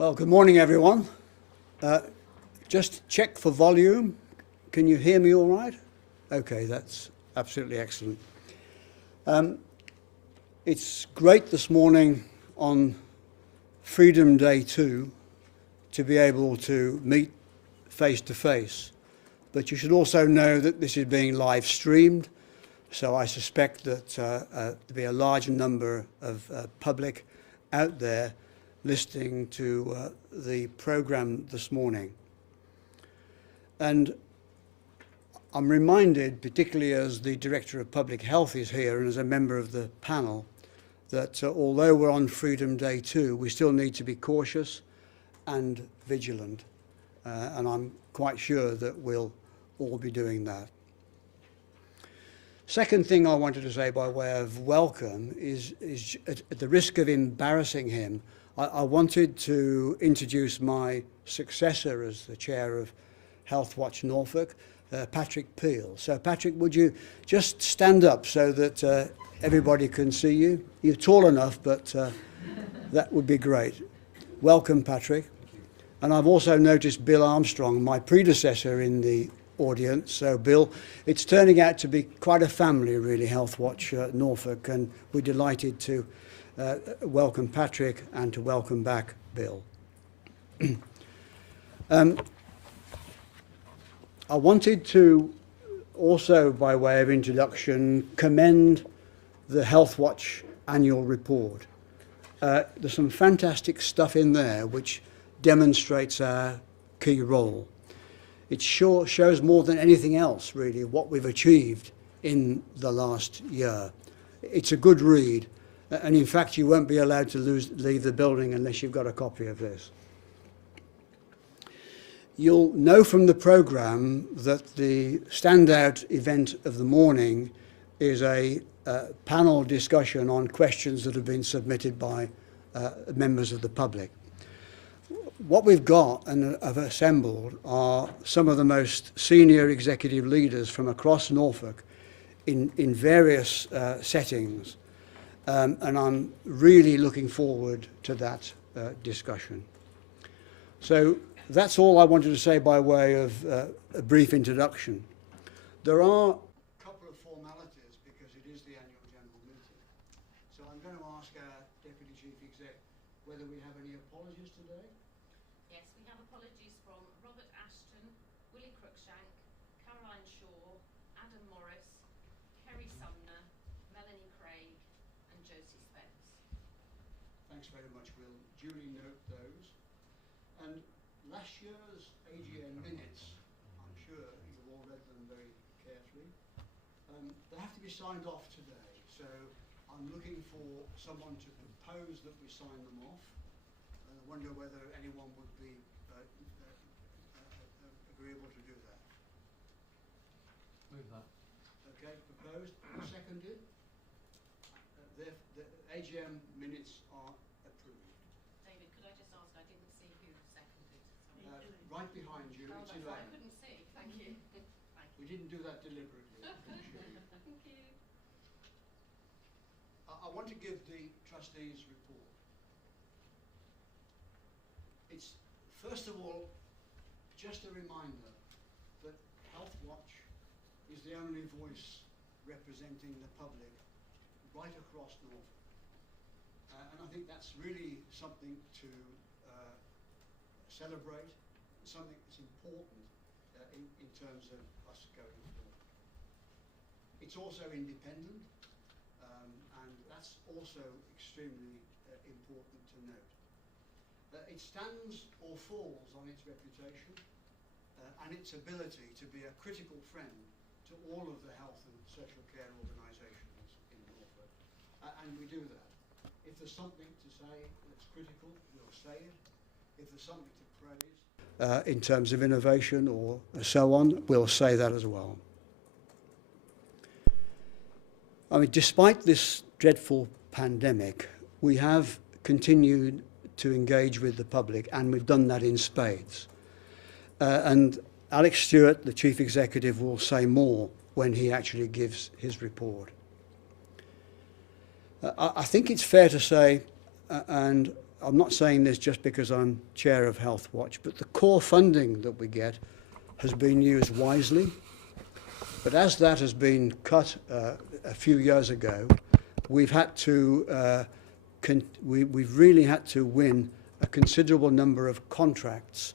Well, good morning, everyone. Just check for volume. Can you hear me all right? Okay, that's absolutely excellent. It's great this morning on Freedom Day 2 to be able to meet face to face. But you should also know that this is being live streamed, so I suspect that there'll be a large number of public out there listening to the program this morning. And I'm reminded, particularly as the Director of Public Health is here and as a member of the panel, that although we're on Freedom Day 2, we still need to be cautious and vigilant. And I'm quite sure that we'll all be doing that. Second thing I wanted to say by way of welcome is at the risk of embarrassing him, I wanted to introduce my successor as the chair of Healthwatch Norfolk, Patrick Peel. So Patrick, would you just stand up so that everybody can see you? You're tall enough, but that would be great. Welcome, Patrick. And I've also noticed Bill Armstrong, my predecessor in the audience. So Bill, it's turning out to be quite a family really, Healthwatch Norfolk, and we're delighted to welcome Patrick and to welcome back Bill. I wanted to also, by way of introduction, commend the Healthwatch annual report. There's some fantastic stuff in there which demonstrates our key role. It sure shows more than anything else, really, what we've achieved in the last year. It's a good read, and in fact, you won't be allowed to leave the building unless you've got a copy of this. You'll know from the programme that the standout event of the morning is a panel discussion on questions that have been submitted by members of the public. What we've got and have assembled are some of the most senior executive leaders from across Norfolk in various settings, and I'm really looking forward to that discussion. So that's all I wanted to say by way of a brief introduction. There are a couple of formalities because it is the annual general meeting. So I'm going to ask our Deputy Chief Exec whether we have any apologies today. Yes, we have apologies from Robert Ashton, Willie Cruikshank, Caroline Shaw, Adam Morris, Kerry Sumner, Melanie Craig and Josie Spence. Thanks very much. We'll duly note those. And last year's AGM minutes, I'm sure you've all read them very carefully. They have to be signed off today, so I'm looking for someone to propose that we sign them off. I wonder whether anyone would be agreeable to do that. Move that. Okay, proposed, seconded. The AGM minutes are approved. David, could I just ask, I didn't see who seconded. Right behind you, Oh, it's that's Elaine. right, I couldn't see. Thank you. Thank We you. didn't do that deliberately. I assure you. Thank you. I want to give the trustees' report. It's, first of all, just a reminder that Healthwatch is the only voice representing the public right across Norfolk. And I think that's really something to celebrate, something that's important in terms of us going forward. It's also independent, and that's also extremely important to note. It stands or falls on its reputation and its ability to be a critical friend to all of the health and social care organisations in Norfolk, and we do that. If there's something to say that's critical, we'll say it. If there's something to praise in terms of innovation or so on, we'll say that as well. I mean, despite this dreadful pandemic, we have continued to engage with the public, and we've done that in spades. And Alex Stewart, the Chief Executive, will say more when he actually gives his report. I think it's fair to say, and I'm not saying this just because I'm chair of Healthwatch, but the core funding that we get has been used wisely. But as that has been cut a few years ago, we've had to we've really had to win a considerable number of contracts,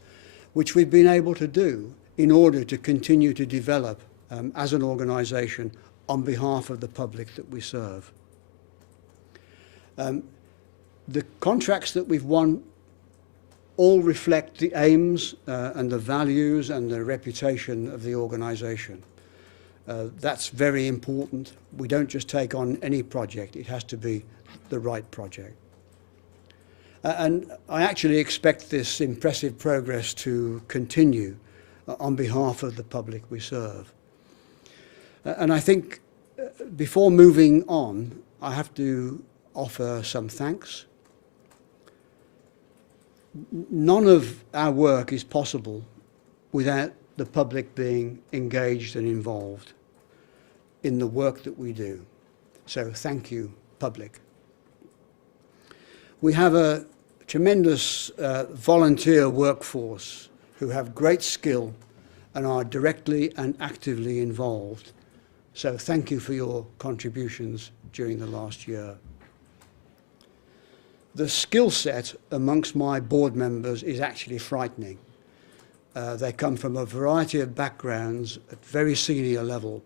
which we've been able to do in order to continue to develop as an organisation on behalf of the public that we serve. The contracts that we've won all reflect the aims and the values and the reputation of the organisation. That's very important. We don't just take on any project, it has to be the right project. And I actually expect this impressive progress to continue on behalf of the public we serve. And I think before moving on, I have to offer some thanks. None of our work is possible without the public being engaged and involved in the work that we do. So thank you, public. We have a tremendous volunteer workforce who have great skill and are directly and actively involved. So thank you for your contributions during the last year. The skill set amongst my board members is actually frightening. They come from a variety of backgrounds at very senior level,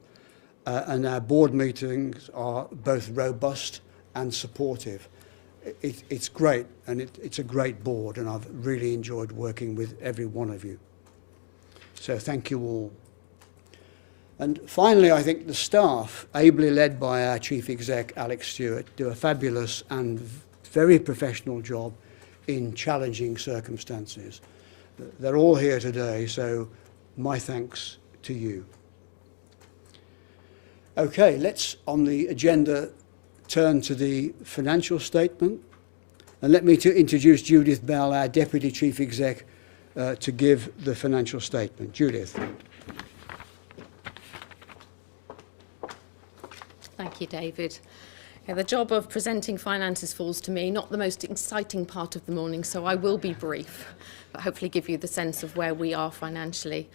and our board meetings are both robust and supportive. It's great, and it's a great board, and I've really enjoyed working with every one of you. So thank you all. And finally, I think the staff, ably led by our Chief Exec, Alex Stewart, do a fabulous and very professional job in challenging circumstances. They're all here today, so my thanks to you. Okay, let's, on the agenda, turn to the financial statement. And let me introduce Judith Bell, our Deputy Chief Exec, to give the financial statement. Judith. Thank you, David. Yeah, the job of presenting finances falls to me, not the most exciting part of the morning, so I will be brief, but hopefully give you the sense of where we are financially.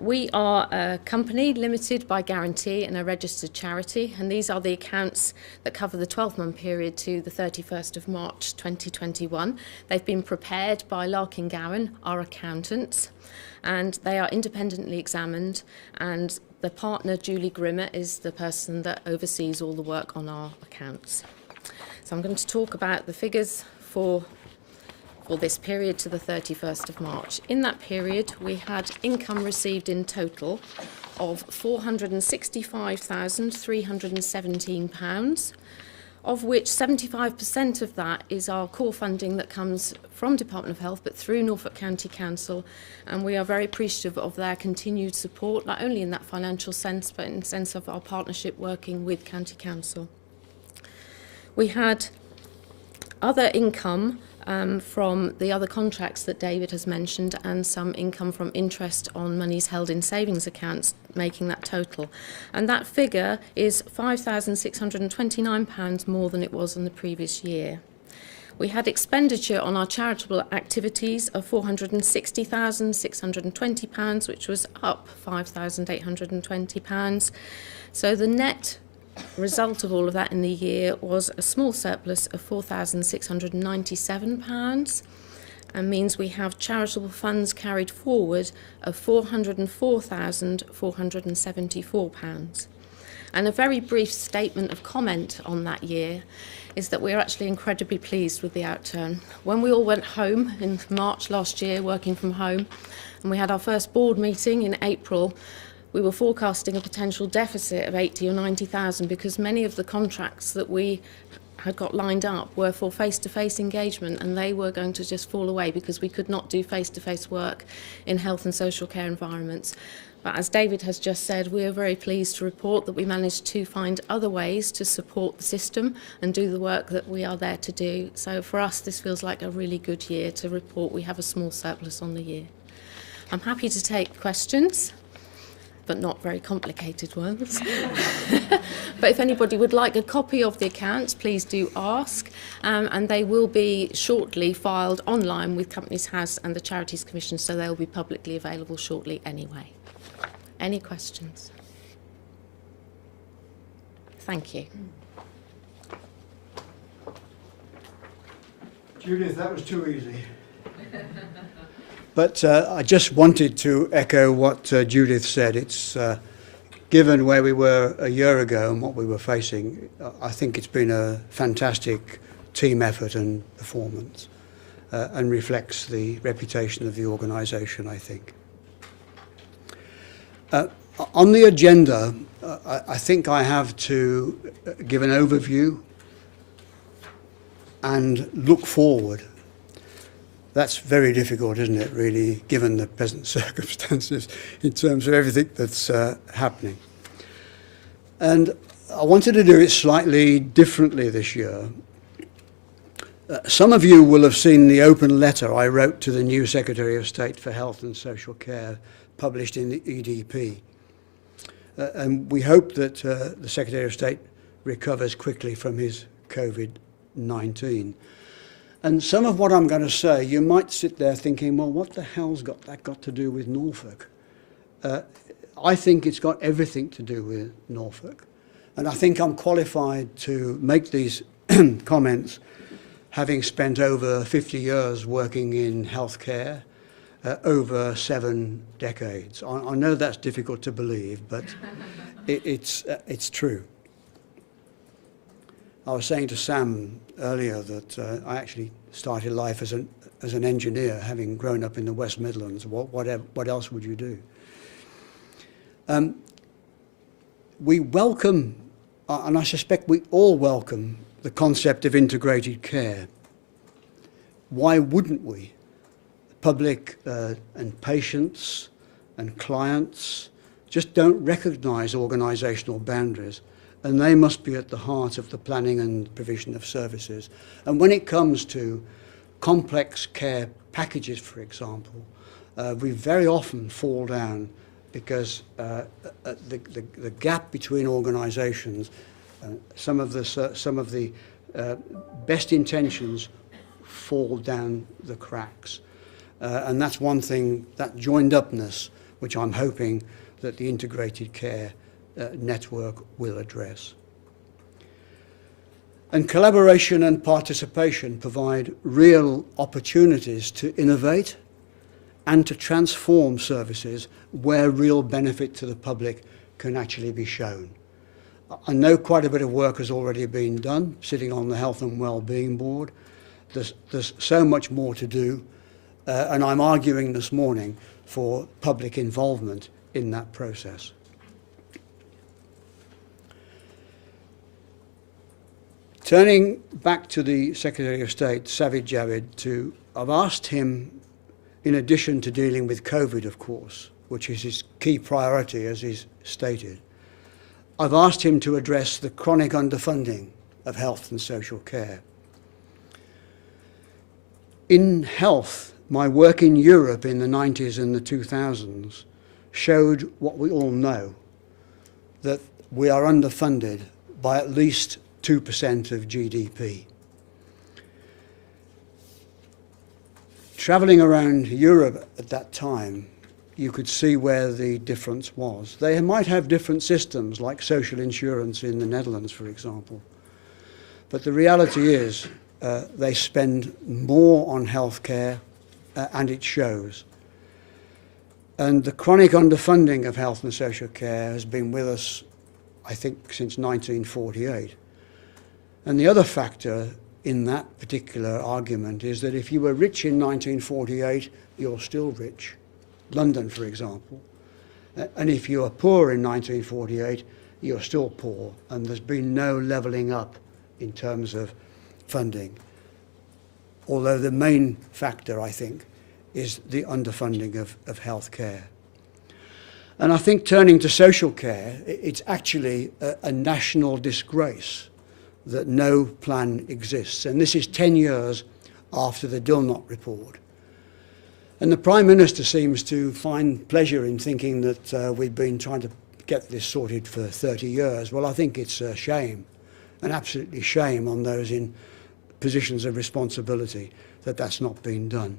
We are a company limited by guarantee and a registered charity, and these are the accounts that cover the 12-month period to the 31st of March 2021. They've been prepared by Larkin Gowan, our accountants, and they are independently examined, and the partner, Julie Grimmer, is the person that oversees all the work on our accounts. So I'm going to talk about the figures for this period to the 31st of March. In that period, we had income received in total of £465,317, of which 75% of that is our core funding that comes from Department of Health, but through Norfolk County Council, and we are very appreciative of their continued support, not only in that financial sense, but in the sense of our partnership working with County Council. We had other income from the other contracts that David has mentioned, and some income from interest on monies held in savings accounts, making that total. And that figure is £5,629 more than it was in the previous year. We had expenditure on our charitable activities of £460,620, which was up £5,820. So the net result of all of that in the year was a small surplus of £4,697, and means we have charitable funds carried forward of £404,474. And a very brief statement of comment on that year is that we're actually incredibly pleased with the outturn. When we all went home in March last year, working from home, and we had our first board meeting in April, we were forecasting a potential deficit of 80 or 90,000 because many of the contracts that we had got lined up were for face-to-face engagement, and they were going to just fall away because we could not do face-to-face work in health and social care environments. But as David has just said, we are very pleased to report that we managed to find other ways to support the system and do the work that we are there to do. So for us, this feels like a really good year to report we have a small surplus on the year. I'm happy to take questions. but not very complicated ones. But if anybody would like a copy of the accounts, please do ask, and they will be shortly filed online with Companies House and the Charities Commission, so they'll be publicly available shortly anyway. Any questions? Thank you. Judith, that was too easy. But I just wanted to echo what Judith said. It's given where we were a year ago and what we were facing, I think it's been a fantastic team effort and performance, and reflects the reputation of the organisation, I think. On the agenda, I think I have to give an overview and look forward. That's very difficult, isn't it, really, given the present circumstances in terms of everything that's happening. And I wanted to do it slightly differently this year. Some of you will have seen the open letter I wrote to the new Secretary of State for Health and Social Care, published in the EDP. And we hope that the Secretary of State recovers quickly from his COVID-19. And some of what I'm going to say, you might sit there thinking, well, what the hell's that got to do with Norfolk? I think it's got everything to do with Norfolk. And I think I'm qualified to make these comments, having spent over 50 years working in healthcare, over 7 decades. I know that's difficult to believe, but it's true. I was saying to Sam earlier that I actually started life as an engineer, having grown up in the West Midlands. What else would you do? We welcome, and I suspect we all welcome, the concept of integrated care. Why wouldn't we? Public and patients and clients just don't recognise organisational boundaries, and they must be at the heart of the planning and provision of services. And when it comes to complex care packages, for example, we very often fall down because the gap between organisations, some of the best intentions fall down the cracks. And that's one thing, that joined upness, which I'm hoping that the integrated care network will address. And collaboration and participation provide real opportunities to innovate and to transform services where real benefit to the public can actually be shown. I know quite a bit of work has already been done, sitting on the Health and Wellbeing Board. There's so much more to do, and I'm arguing this morning for public involvement in that process. Turning back to the Secretary of State, Sajid Javid, I've asked him, in addition to dealing with COVID, of course, which is his key priority, as he's stated, I've asked him to address the chronic underfunding of health and social care. In health, my work in Europe in the 90s and the 2000s showed what we all know, that we are underfunded by at least 2% of GDP. Travelling around Europe at that time, you could see where the difference was. They might have different systems, like social insurance in the Netherlands, for example. But the reality is they spend more on healthcare, and it shows. And the chronic underfunding of health and social care has been with us, I think, since 1948. And the other factor in that particular argument is that if you were rich in 1948, you're still rich. London, for example. And if you are poor in 1948, you're still poor. And there's been no levelling up in terms of funding. Although the main factor, I think, is the underfunding of healthcare. And I think turning to social care, it's actually a national disgrace that no plan exists. And this is 10 years after the Dilnot report. And the Prime Minister seems to find pleasure in thinking that we've been trying to get this sorted for 30 years. Well, I think it's a shame, an absolutely shame on those in positions of responsibility that that's not been done.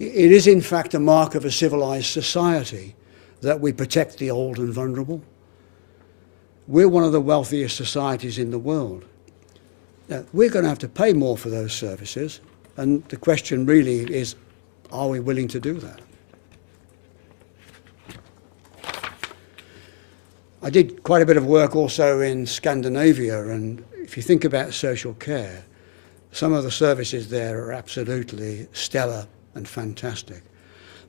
It is in fact a mark of a civilised society that we protect the old and vulnerable. We're one of the wealthiest societies in the world. Now, we're going to have to pay more for those services, and the question really is, are we willing to do that? I did quite a bit of work also in Scandinavia, and if you think about social care, some of the services there are absolutely stellar and fantastic.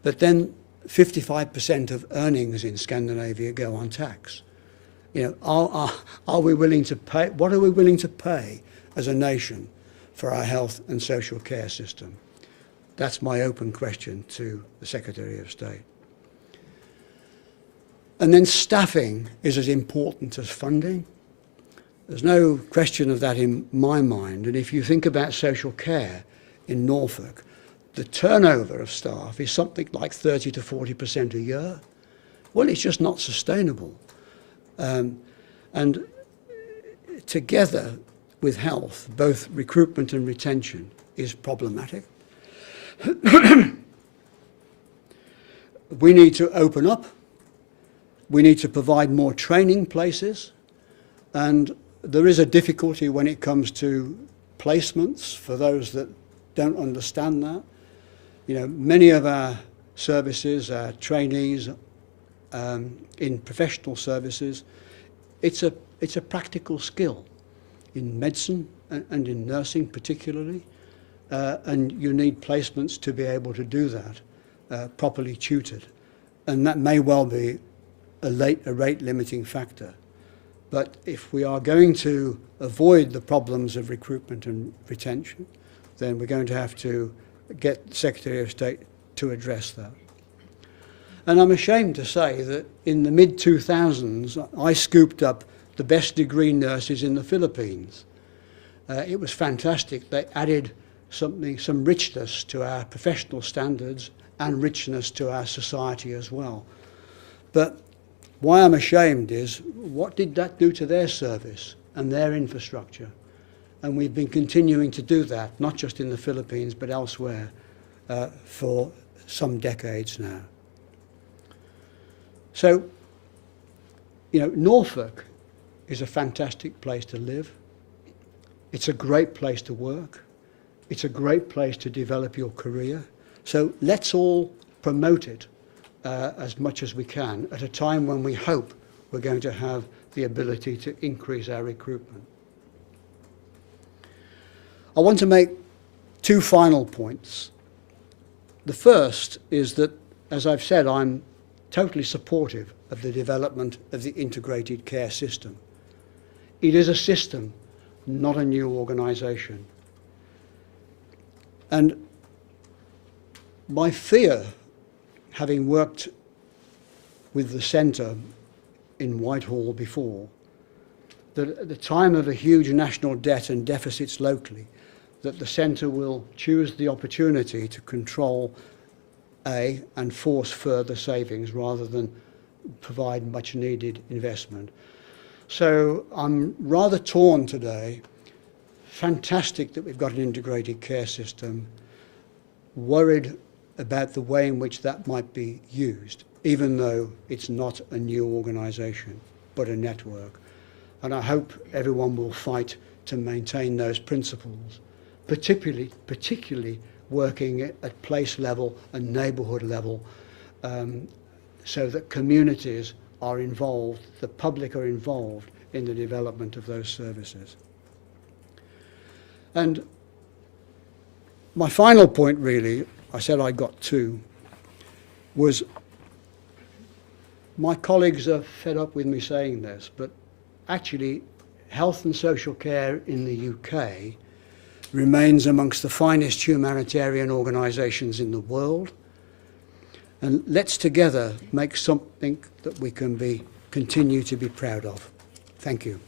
But then 55% of earnings in Scandinavia go on tax. You know, are we willing to pay? What are we willing to pay as a nation for our health and social care system? That's my open question to the Secretary of State. And then staffing is as important as funding. There's no question of that in my mind. And if you think about social care in Norfolk, the turnover of staff is something like 30 to 40% a year. Well, it's just not sustainable. And together with health, both recruitment and retention is problematic. We need to open up. We need to provide more training places. And there is a difficulty when it comes to placements for those that don't understand that. You know, many of our services, our trainees in professional services, it's a practical skill in medicine and in nursing particularly. And you need placements to be able to do that, properly tutored. And that may well be a rate limiting factor. But if we are going to avoid the problems of recruitment and retention, then we're going to have to get the Secretary of State to address that. And I'm ashamed to say that in the mid-2000s, I scooped up the best degree nurses in the Philippines. It was fantastic. They added some richness to our professional standards and richness to our society as well. But why I'm ashamed is, what did that do to their service and their infrastructure? And we've been continuing to do that, not just in the Philippines, but elsewhere for some decades now. So, you know, Norfolk is a fantastic place to live. It's a great place to work. It's a great place to develop your career. So let's all promote it as much as we can at a time when we hope we're going to have the ability to increase our recruitment. I want to make two final points. The first is that, as I've said, I'm totally supportive of the development of the integrated care system. It is a system, not a new organisation. And my fear, having worked with the centre in Whitehall before, that at the time of a huge national debt and deficits locally, that the centre will choose the opportunity to control and force further savings rather than provide much needed investment. So I'm rather torn today. Fantastic that we've got an integrated care system. Worried about the way in which that might be used, even though it's not a new organisation, but a network. And I hope everyone will fight to maintain those principles, particularly working at place level and neighbourhood level, so that communities are involved, the public are involved in the development of those services. And my final point really, I said I got two, was my colleagues are fed up with me saying this, but actually health and social care in the UK remains amongst the finest humanitarian organisations in the world. And let's together make something that we can continue to be proud of. Thank you.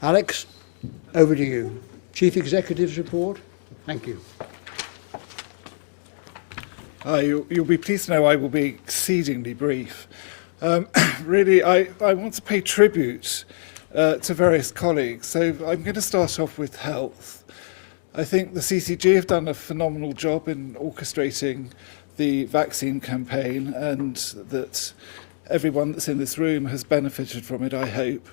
Alex, over to you. Chief Executive's report. Thank you. You'll be pleased to know I will be exceedingly brief. Really, I want to pay tribute to various colleagues. So I'm going to start off with health. I think the CCG have done a phenomenal job in orchestrating the vaccine campaign, and that everyone that's in this room has benefited from it, I hope.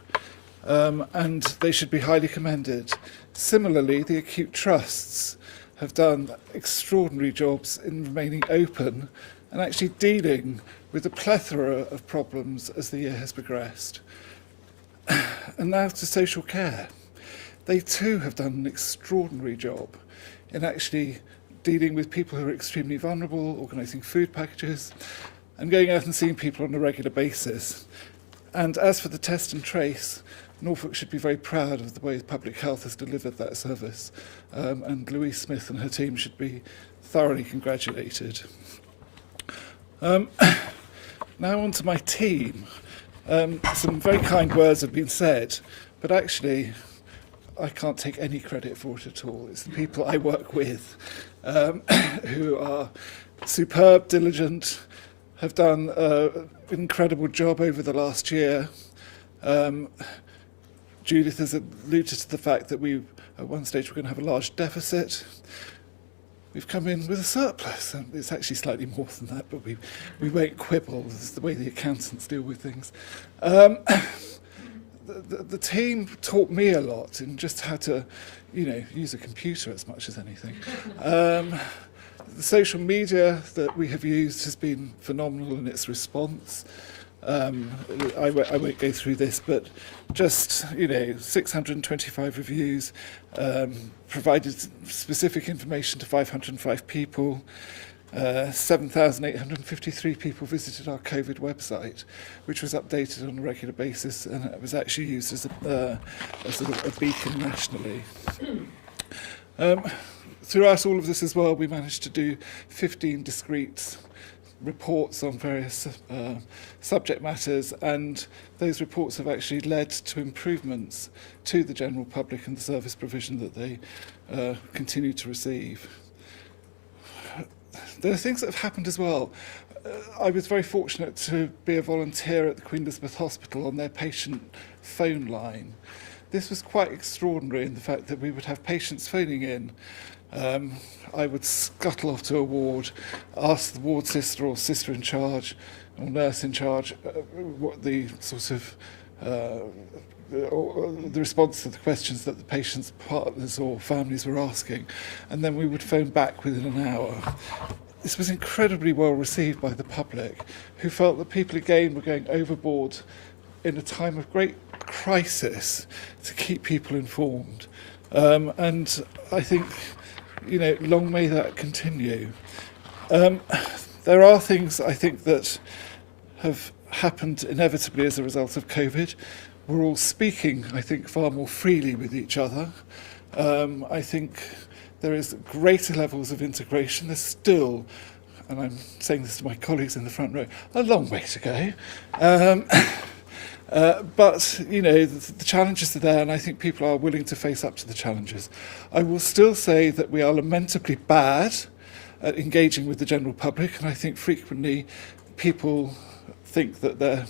And they should be highly commended. Similarly, the acute trusts have done extraordinary jobs in remaining open and actually dealing with a plethora of problems as the year has progressed. And now to social care. They too have done an extraordinary job in actually dealing with people who are extremely vulnerable, organising food packages, and going out and seeing people on a regular basis. And as for the test and trace, Norfolk should be very proud of the way public health has delivered that service. And Louise Smith and her team should be thoroughly congratulated. Now on to my team. Some very kind words have been said, but actually I can't take any credit for it at all. It's the people I work with who are superb, diligent, have done an incredible job over the last year. Judith has alluded to the fact that we, at one stage, were going to have a large deficit. We've come in with a surplus, and it's actually slightly more than that, but we won't quibble. This is the way the accountants deal with things. The team taught me a lot in just how to, use a computer as much as anything. The social media that we have used has been phenomenal in its response. I won't go through this, but just 625 reviews, provided specific information to 505 people. 7,853 people visited our COVID website, which was updated on a regular basis, and it was actually used as a sort of a beacon nationally. Throughout all of this as well, we managed to do 15 discrete reports on various subject matters, and those reports have actually led to improvements to the general public and the service provision that they continue to receive. There are things that have happened as well. I was very fortunate to be a volunteer at the Queen Elizabeth Hospital on their patient phone line. This was quite extraordinary in the fact that we would have patients phoning in. I would scuttle off to a ward, ask the ward sister or sister in charge or nurse in charge what the sort of the response to the questions that the patient's partners or families were asking, and then we would phone back within an hour. This was incredibly well received by the public, who felt that people again were going overboard in a time of great crisis to keep people informed. And I think, long may that continue. There are things I think that have happened inevitably as a result of COVID. We're all speaking, I think, far more freely with each other. I think there is greater levels of integration. There's still, and I'm saying this to my colleagues in the front row, a long way to go. But, the challenges are there, and I think people are willing to face up to the challenges. I will still say that we are lamentably bad at engaging with the general public, and I think frequently people think that they're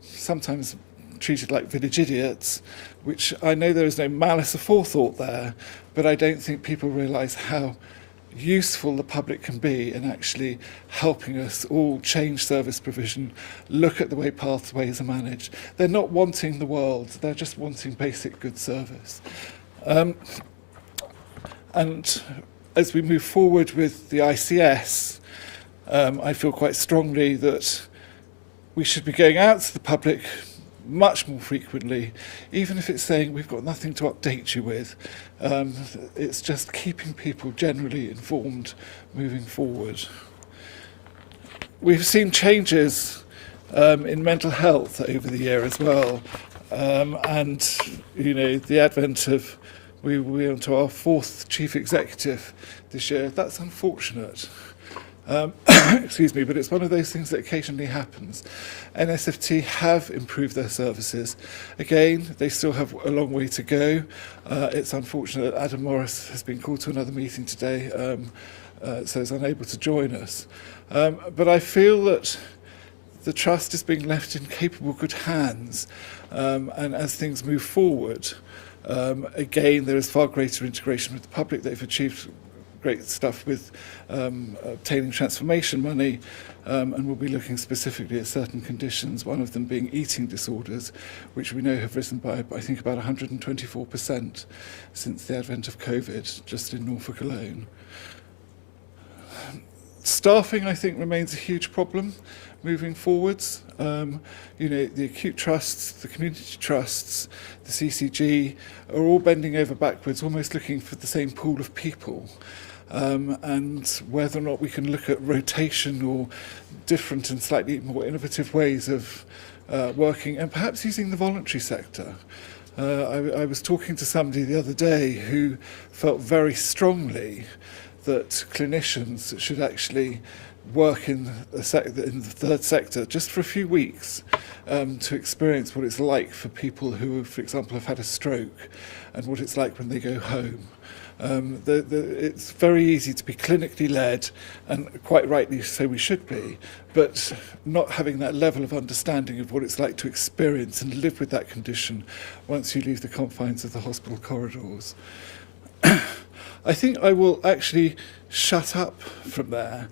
sometimes treated like village idiots, which I know there is no malice aforethought there, but I don't think people realise how useful the public can be in actually helping us all change service provision, look at the way pathways are managed. They're not wanting the world, they're just wanting basic good service. And as we move forward with the ICS, I feel quite strongly that we should be going out to the public much more frequently, even if it's saying we've got nothing to update you with. It's just keeping people generally informed moving forward. We've seen changes in mental health over the year as well, and the advent of we're onto our fourth chief executive this year. That's unfortunate. Excuse me, but it's one of those things that occasionally happens. NSFT have improved their services. Again, they still have a long way to go. It's unfortunate that Adam Morris has been called to another meeting today, so is unable to join us. But I feel that the trust is being left in capable, good hands, and as things move forward, again, there is far greater integration with the public. They've achieved great stuff with obtaining transformation money, and we'll be looking specifically at certain conditions, one of them being eating disorders, which we know have risen by, I think, about 124% since the advent of COVID, just in Norfolk alone. Staffing, I think, remains a huge problem moving forwards. You know, the acute trusts, the community trusts, the CCG are all bending over backwards, almost looking for the same pool of people. And whether or not we can look at rotation or different and slightly more innovative ways of working, and perhaps using the voluntary sector. I was talking to somebody the other day who felt very strongly that clinicians should actually work in the third sector just for a few weeks to experience what it's like for people who, for example, have had a stroke, and what it's like when they go home. It's very easy to be clinically led, and quite rightly so we should be, but not having that level of understanding of what it's like to experience and live with that condition once you leave the confines of the hospital corridors. I think I will actually shut up from there,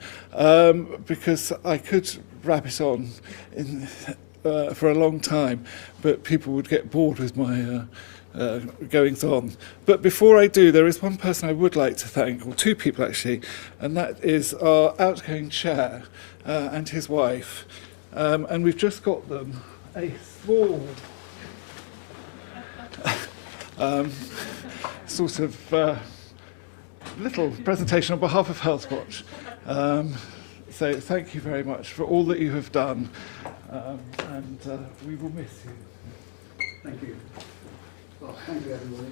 because I could wrap it on for a long time, but people would get bored with my goings on. But before I do, there is one person I would like to thank, or two people actually, and that is our outgoing chair and his wife. And we've just got them a small sort of little presentation on behalf of Healthwatch. So thank you very much for all that you have done, and we will miss you. Thank you. Well, thank you, everybody.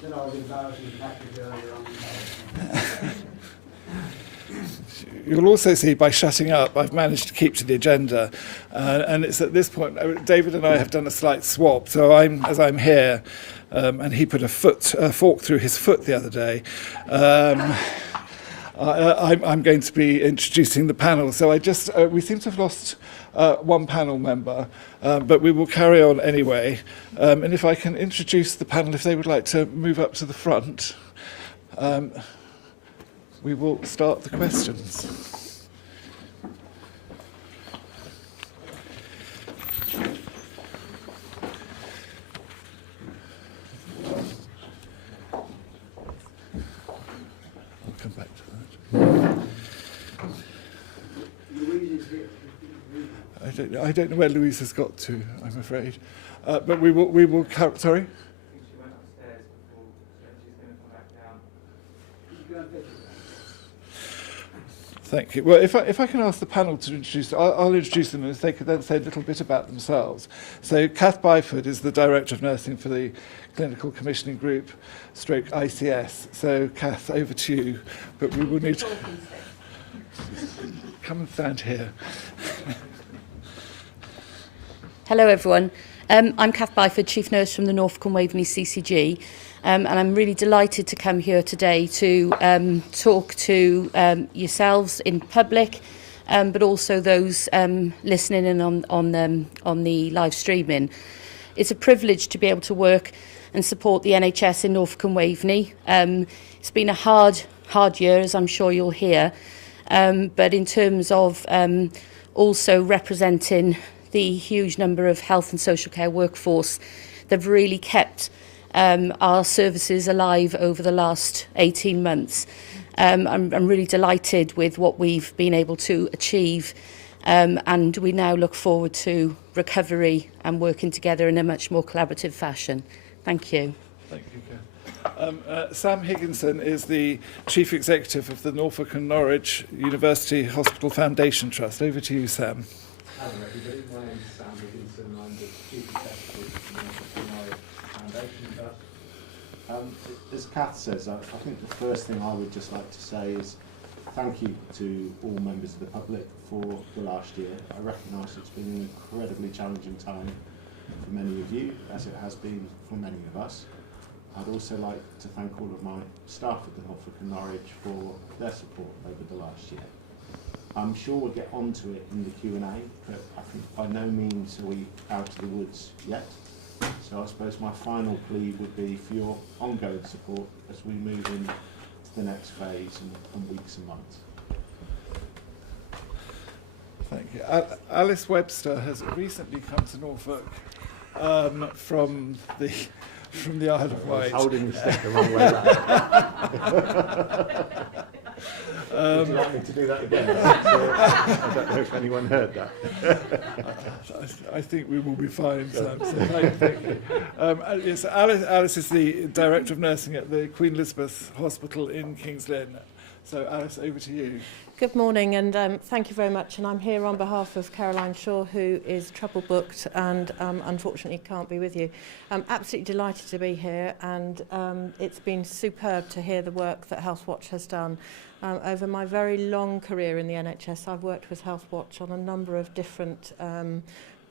Then I was embarrassing package earlier on. You'll also see by shutting up, I've managed to keep to the agenda, and it's at this point, David and I have done a slight swap. So as I'm here, and he put a fork through his foot the other day. I'm going to be introducing the panel. So we seem to have lost one panel member, but we will carry on anyway. And if I can introduce the panel, if they would like to move up to the front. We will start the questions. I'll come back to that. I don't know where Louise has got to, I'm afraid. But we will sorry? She went upstairs before, she's going to come back down. Thank you. Well, if I can ask the panel to introduce, I'll introduce them, and if they could then say a little bit about themselves. So Kath Byford is the Director of Nursing for the Clinical Commissioning Group, stroke ICS. So Kath, over to you. But we will need to come and stand here. Hello everyone. I'm Kath Byford, Chief Nurse from the Norfolk and Waveney CCG. And I'm really delighted to come here today to talk to yourselves in public, but also those listening in on the live streaming. It's a privilege to be able to work and support the NHS in Norfolk and Waveney. It's been a hard year, as I'm sure you'll hear, but in terms of also representing the huge number of health and social care workforce, they've really kept our services alive over the last 18 months. I'm really delighted with what we've been able to achieve, and we now look forward to recovery and working together in a much more collaborative fashion. Thank you. Thank you, Kath. Sam Higginson is the Chief Executive of the Norfolk and Norwich University Hospital Foundation Trust. Over to you, Sam. Hello everybody, my name is Sam Higginson, I'm the Chief Executive of the Norfolk Foundation Trust. As Kath says, I think the first thing I would just like to say is thank you to all members of the public for the last year. I recognise it's been an incredibly challenging time for many of you, as it has been for many of us. I'd also like to thank all of my staff at the Norfolk and Norwich for their support over the last year. I'm sure we'll get onto it in the Q&A, but I think by no means are we out of the woods yet. So I suppose my final plea would be for your ongoing support as we move into the next phase and weeks and months. Thank you. Alice Webster has recently come to Norfolk from the Isle of Wight. Holding the stick the wrong way around. Would you like me to do that again? I don't know if anyone heard that. I think we will be fine, Sam. So thank you. Yes, Alice is the Director of Nursing at the Queen Elizabeth Hospital in King's Lynn. So Alice, over to you. Good morning, and thank you very much. And I'm here on behalf of Caroline Shaw, who is trouble booked and unfortunately can't be with you. I'm absolutely delighted to be here, and it's been superb to hear the work that Healthwatch has done. Over my very long career in the NHS, I've worked with Healthwatch on a number of different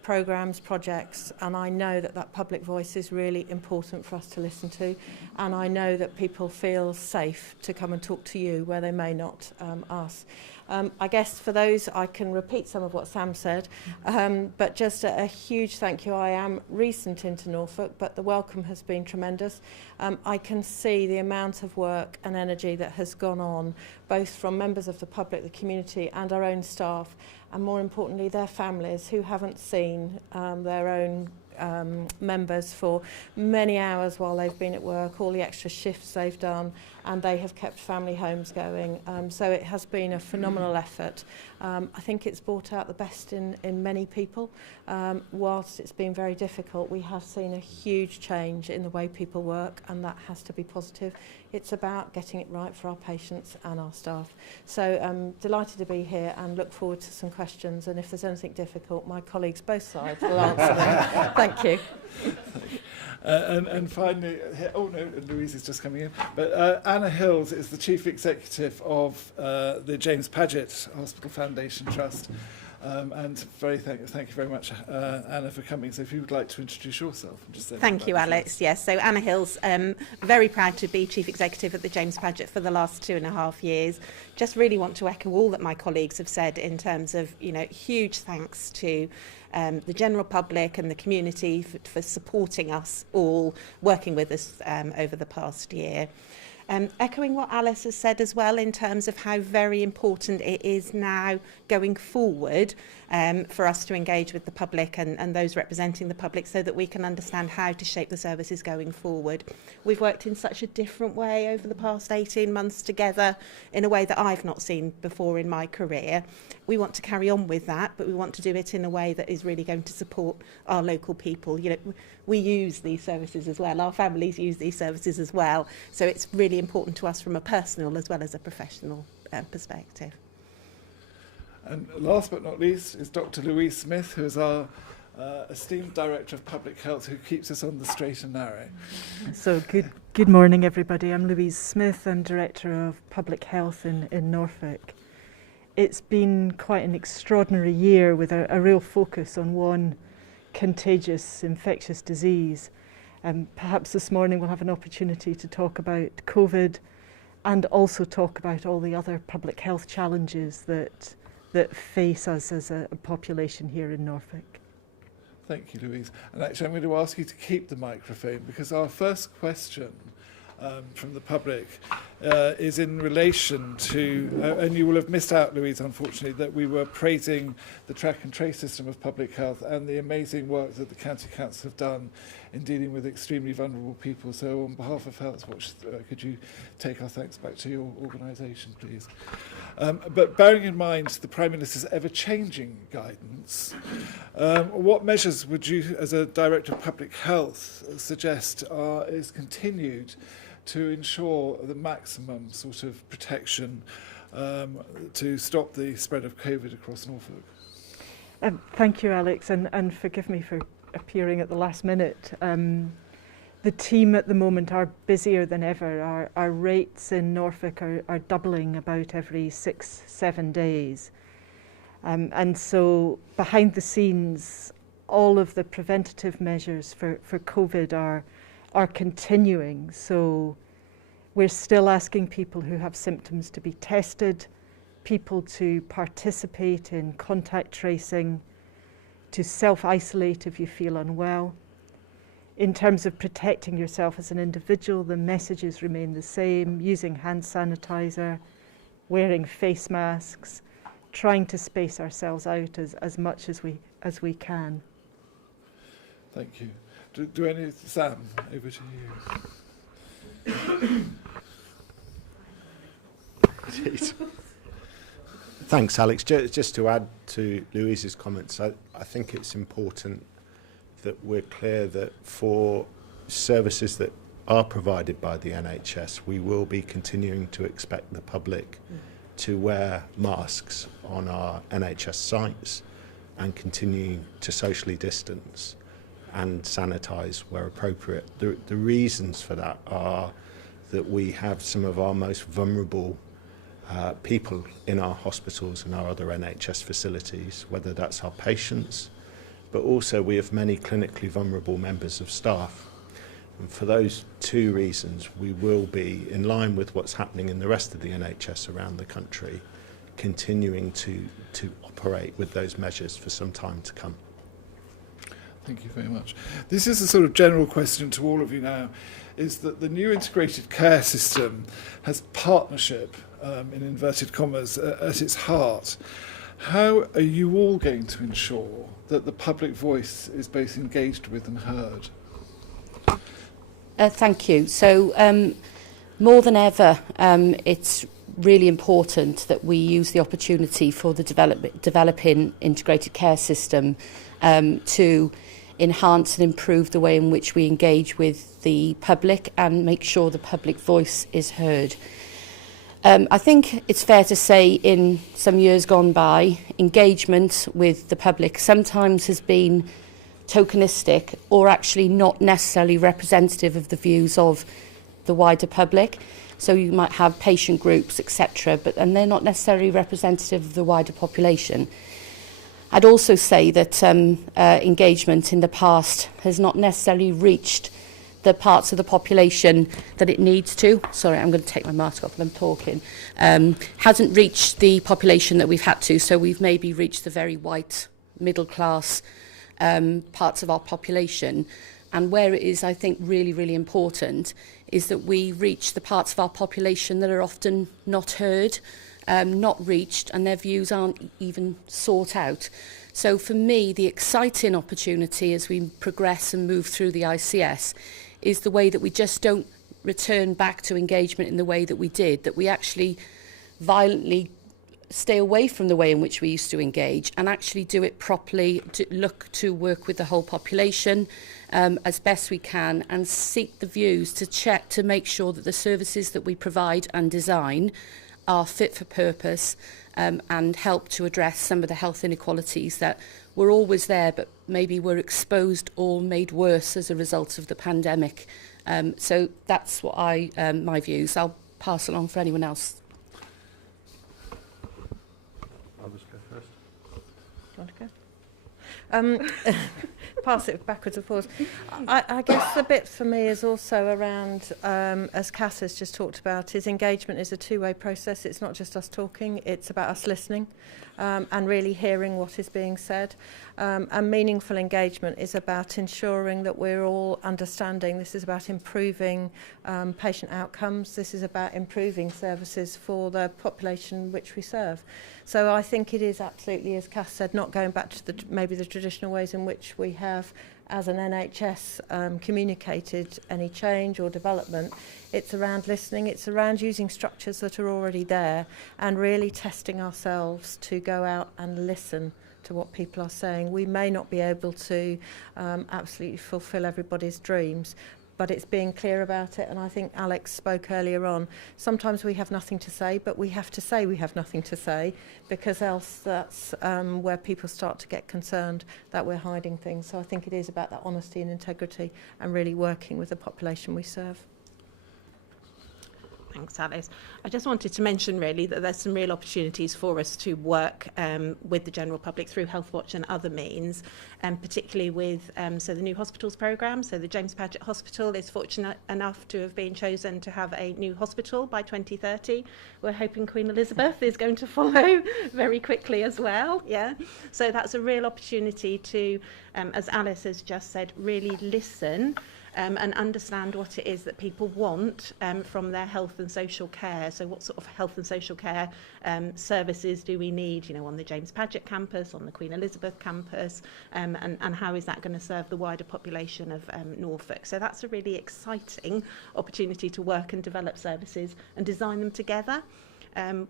programmes, projects, and I know that public voice is really important for us to listen to, and I know that people feel safe to come and talk to you where they may not us. I guess for those, I can repeat some of what Sam said, but just a huge thank you. I am recent into Norfolk, but the welcome has been tremendous. I can see the amount of work and energy that has gone on, both from members of the public, the community, and our own staff, and more importantly, their families who haven't seen their own members for many hours while they've been at work, all the extra shifts they've done, and they have kept family homes going. So it has been a phenomenal effort. I think it's brought out the best in many people. Whilst it's been very difficult, we have seen a huge change in the way people work, and that has to be positive. It's about getting it right for our patients and our staff. So I'm delighted to be here and look forward to some questions, and if there's anything difficult, my colleagues both sides will answer them. Thank you. And finally, oh no, Louise is just coming in. But Anna Hills is the Chief Executive of the James Paget Hospital Foundation Trust. And thank you very much, Anna, for coming. So if you would like to introduce yourself. And just say Thank you, Alex. Yes, so Anna Hills, very proud to be Chief Executive at the James Paget for the last 2.5 years. Just really want to echo all that my colleagues have said in terms of, huge thanks to the general public and the community for supporting us all, working with us over the past year. Echoing what Alice has said as well in terms of how very important it is now going forward for us to engage with the public and those representing the public so that we can understand how to shape the services going forward. We've worked in such a different way over the past 18 months together in a way that I've not seen before in my career. We want to carry on with that, but we want to do it in a way that is really going to support our local people. We use these services as well. Our families use these services as well. So it's really important to us from a personal as well as a professional perspective. And last but not least is Dr. Louise Smith, who is our esteemed Director of Public Health, who keeps us on the straight and narrow. So good morning, everybody. I'm Louise Smith. I'm Director of Public Health in Norfolk. It's been quite an extraordinary year with a real focus on one contagious infectious disease. Perhaps this morning we'll have an opportunity to talk about COVID and also talk about all the other public health challenges that face us as a population here in Norfolk. Thank you, Louise. And actually I'm going to ask you to keep the microphone because our first question from the public is in relation to, and you will have missed out, Louise, unfortunately, that we were praising the track and trace system of public health and the amazing work that the County Council have done in dealing with extremely vulnerable people. So on behalf of Healthwatch, could you take our thanks back to your organisation, please? But bearing in mind the Prime Minister's ever-changing guidance, what measures would you, as a Director of Public Health, suggest is continued to ensure the maximum sort of protection to stop the spread of COVID across Norfolk? Thank you, Alex, and forgive me for appearing at the last minute. The team at the moment are busier than ever. Our rates in Norfolk are doubling about every 6-7 days. And so behind the scenes, all of the preventative measures for COVID are continuing. So we're still asking people who have symptoms to be tested, people to participate in contact tracing, to self-isolate if you feel unwell. In terms of protecting yourself as an individual, the messages remain the same: using hand sanitizer, wearing face masks, trying to space ourselves out as much as we can. Thank you. Do any, Sam, over to you. Jeez. Thanks, Alex. Just to add to Louise's comments, I think it's important that we're clear that for services that are provided by the NHS, we will be continuing to expect the public to wear masks on our NHS sites and continue to socially distance and sanitise where appropriate. The reasons for that are that we have some of our most vulnerable people in our hospitals and our other NHS facilities, whether that's our patients, but also we have many clinically vulnerable members of staff. And for those two reasons, we will be, in line with what's happening in the rest of the NHS around the country, continuing to operate with those measures for some time to come. Thank you very much. This is a sort of general question to all of you now, is that the new integrated care system has partnership, in inverted commas, at its heart. How are you all going to ensure that the public voice is both engaged with and heard? Thank you. So more than ever, it's really important that we use the opportunity for the developing integrated care system to enhance and improve the way in which we engage with the public and make sure the public voice is heard. I think it's fair to say in some years gone by, engagement with the public sometimes has been tokenistic or actually not necessarily representative of the views of the wider public. So you might have patient groups, etc., and they're not necessarily representative of the wider population. I'd also say that engagement in the past has not necessarily reached the parts of the population that it needs to. Sorry, I'm going to take my mask off when I'm talking. Hasn't reached the population that we've had to, so we've maybe reached the very white, middle class parts of our population. And where it is, I think, really, really important is that we reach the parts of our population that are often not heard, not reached, and their views aren't even sought out. So for me, the exciting opportunity as we progress and move through the ICS is the way that we just don't return back to engagement in the way that we did, that we actually violently stay away from the way in which we used to engage and actually do it properly, to look to work with the whole population as best we can and seek the views to check to make sure that the services that we provide and design are fit for purpose and help to address some of the health inequalities that were always there but maybe were exposed or made worse as a result of the pandemic. So that's what my views. I'll pass along for anyone else. I'll just go first. Do you want to go? Pass it backwards and forwards. I guess the bit for me is also around, as Cass has just talked about, is engagement is a two-way process. It's not just us talking, it's about us listening and really hearing what is being said. And meaningful engagement is about ensuring that we're all understanding. This is about improving patient outcomes. This is about improving services for the population which we serve. So I think it is absolutely, as Cass said, not going back to maybe the traditional ways in which we have, as an NHS, communicated any change or development. It's around listening, it's around using structures that are already there and really testing ourselves to go out and listen to what people are saying. We may not be able to absolutely fulfil everybody's dreams, but it's being clear about it. And I think Alex spoke earlier on. Sometimes we have nothing to say, but we have to say we have nothing to say, because else that's where people start to get concerned that we're hiding things. So I think it is about that honesty and integrity and really working with the population we serve. Thanks, Alice. I just wanted to mention really that there's some real opportunities for us to work with the general public through Healthwatch and other means, particularly with so the new hospitals programme. So the James Paget Hospital is fortunate enough to have been chosen to have a new hospital by 2030. We're hoping Queen Elizabeth is going to follow very quickly as well. Yeah. So that's a real opportunity to, as Alice has just said, really listen and understand what it is that people want from their health and social care. So what sort of health and social care services do we need, you know, on the James Paget campus, on the Queen Elizabeth campus, and how is that going to serve the wider population of Norfolk? So that's a really exciting opportunity to work and develop services and design them together.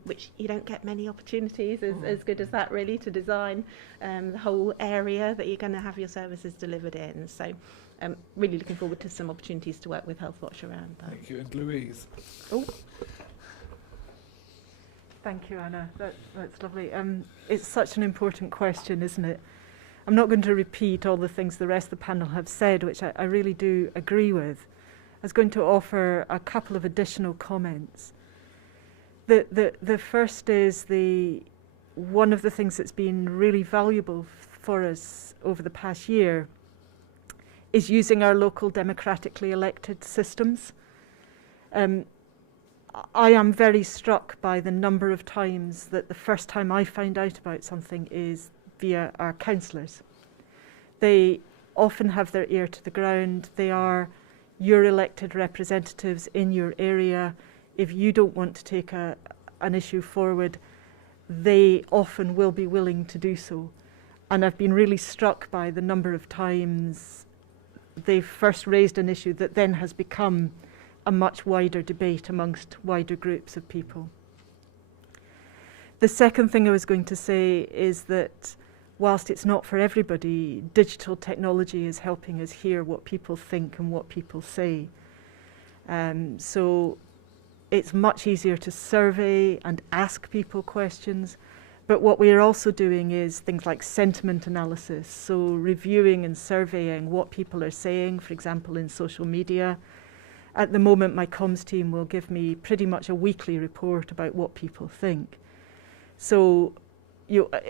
Which you don't get many opportunities as good as that, really, to design the whole area that you're going to have your services delivered in. So really looking forward to some opportunities to work with Healthwatch around that. Thank you. And Louise. Oh. Thank you, Anna. That's lovely. It's such an important question, isn't it? I'm not going to repeat all the things the rest of the panel have said, which I really do agree with. I was going to offer a couple of additional comments. The first is one of the things that's been really valuable for us over the past year is using our local democratically elected systems. I am very struck by the number of times that the first time I find out about something is via our councillors. They often have their ear to the ground. They are your elected representatives in your area. If you don't want to take an issue forward, they often will be willing to do so. And I've been really struck by the number of times they've first raised an issue that then has become a much wider debate amongst wider groups of people. The second thing I was going to say is that whilst it's not for everybody, digital technology is helping us hear what people think and what people say. So it's much easier to survey and ask people questions. But what we are also doing is things like sentiment analysis, so reviewing and surveying what people are saying, for example, in social media. At the moment, my comms team will give me pretty much a weekly report about what people think. So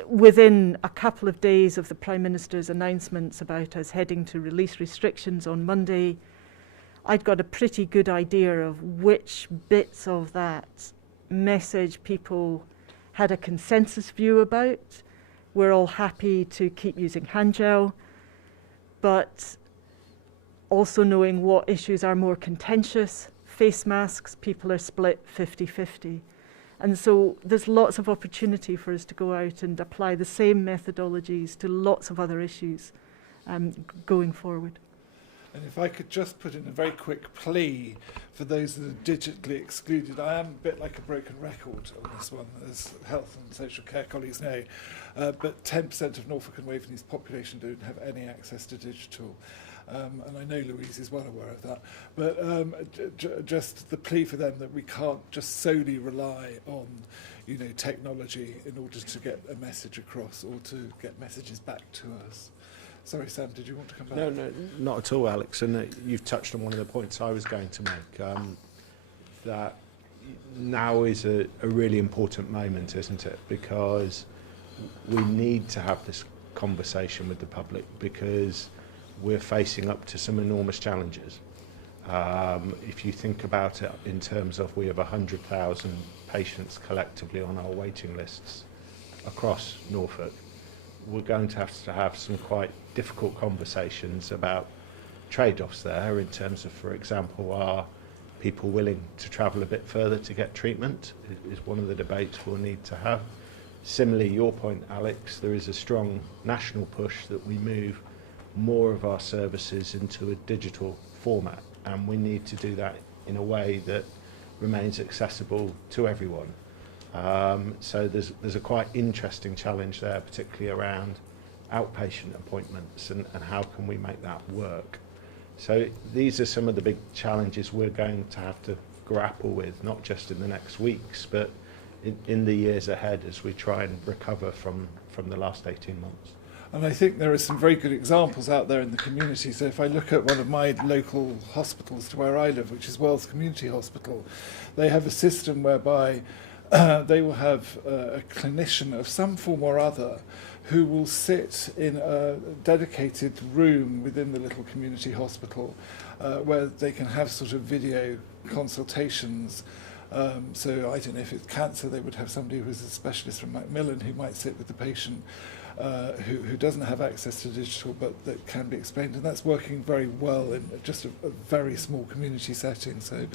within a couple of days of the Prime Minister's announcements about us heading to release restrictions on Monday, I'd got a pretty good idea of which bits of that message people had a consensus view about. We're all happy to keep using hand gel, but also knowing what issues are more contentious. Face masks, people are split 50-50. And so there's lots of opportunity for us to go out and apply the same methodologies to lots of other issues going forward. And if I could just put in a very quick plea for those that are digitally excluded. I am a bit like a broken record on this one, as health and social care colleagues know, but 10% of Norfolk and Waveney's population don't have any access to digital. And I know Louise is well aware of that, but just the plea for them that we can't just solely rely on, you know, technology in order to get a message across or to get messages back to us. Sorry, Sam, did you want to come back? No, not at all, Alex. And you've touched on one of the points I was going to make, that now is a really important moment, isn't it? Because we need to have this conversation with the public because we're facing up to some enormous challenges. If you think about it in terms of we have 100,000 patients collectively on our waiting lists across Norfolk, we're going to have some quite difficult conversations about trade-offs there in terms of, for example, are people willing to travel a bit further to get treatment is one of the debates we'll need to have. Similarly, your point, Alex, there is a strong national push that we move more of our services into a digital format, and we need to do that in a way that remains accessible to everyone. So there's a quite interesting challenge there, particularly around outpatient appointments and how can we make that work. So these are some of the big challenges we're going to have to grapple with, not just in the next weeks, but in the years ahead as we try and recover from the last 18 months. And I think there are some very good examples out there in the community. So if I look at one of my local hospitals to where I live, which is Wells Community Hospital, they have a system whereby they will have a clinician of some form or other who will sit in a dedicated room within the little community hospital where they can have sort of video consultations. So I don't know if it's cancer, they would have somebody who's a specialist from Macmillan who might sit with the patient who doesn't have access to digital but that can be explained, and that's working very well in just a very small community setting. So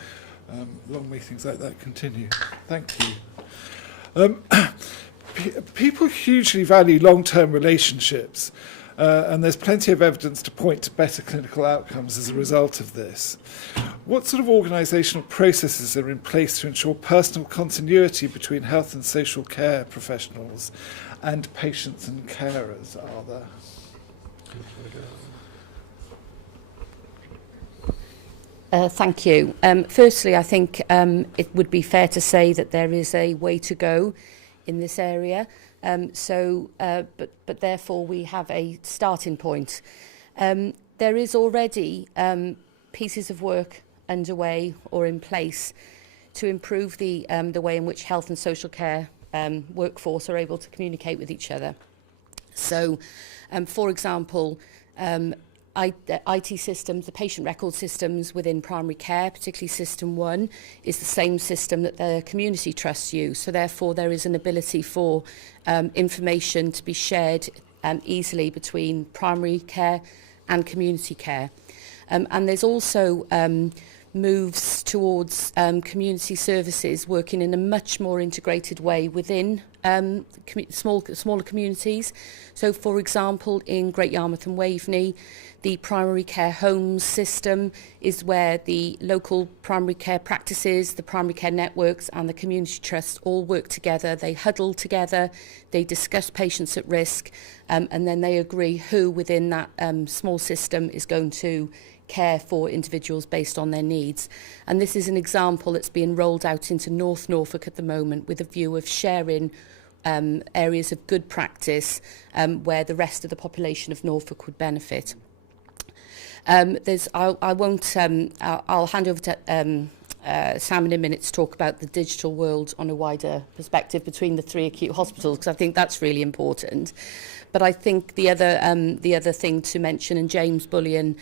long may things like that continue. Thank you. People hugely value long-term relationships, and there's plenty of evidence to point to better clinical outcomes as a result of this. What sort of organisational processes are in place to ensure personal continuity between health and social care professionals and patients and carers are there? Thank you. Firstly, I think it would be fair to say that there is a way to go in this area. But therefore we have a starting point. There is already pieces of work underway or in place to improve the way in which health and social care workforce are able to communicate with each other. So, for example, IT systems, the patient record systems within primary care, particularly System 1, is the same system that the community trusts use. So therefore there is an ability for information to be shared easily between primary care and community care. And there's also moves towards community services working in a much more integrated way within smaller communities. So for example, in Great Yarmouth and Waveney, the primary care homes system is where the local primary care practices, the primary care networks and the community trusts all work together. They huddle together, they discuss patients at risk, and then they agree who within that small system is going to care for individuals based on their needs. And this is an example that's being rolled out into North Norfolk at the moment with a view of sharing areas of good practice where the rest of the population of Norfolk would benefit. I'll hand over to Sam in a minute to talk about the digital world on a wider perspective between the three acute hospitals, because I think that's really important. But I think the other thing to mention, and James Bullion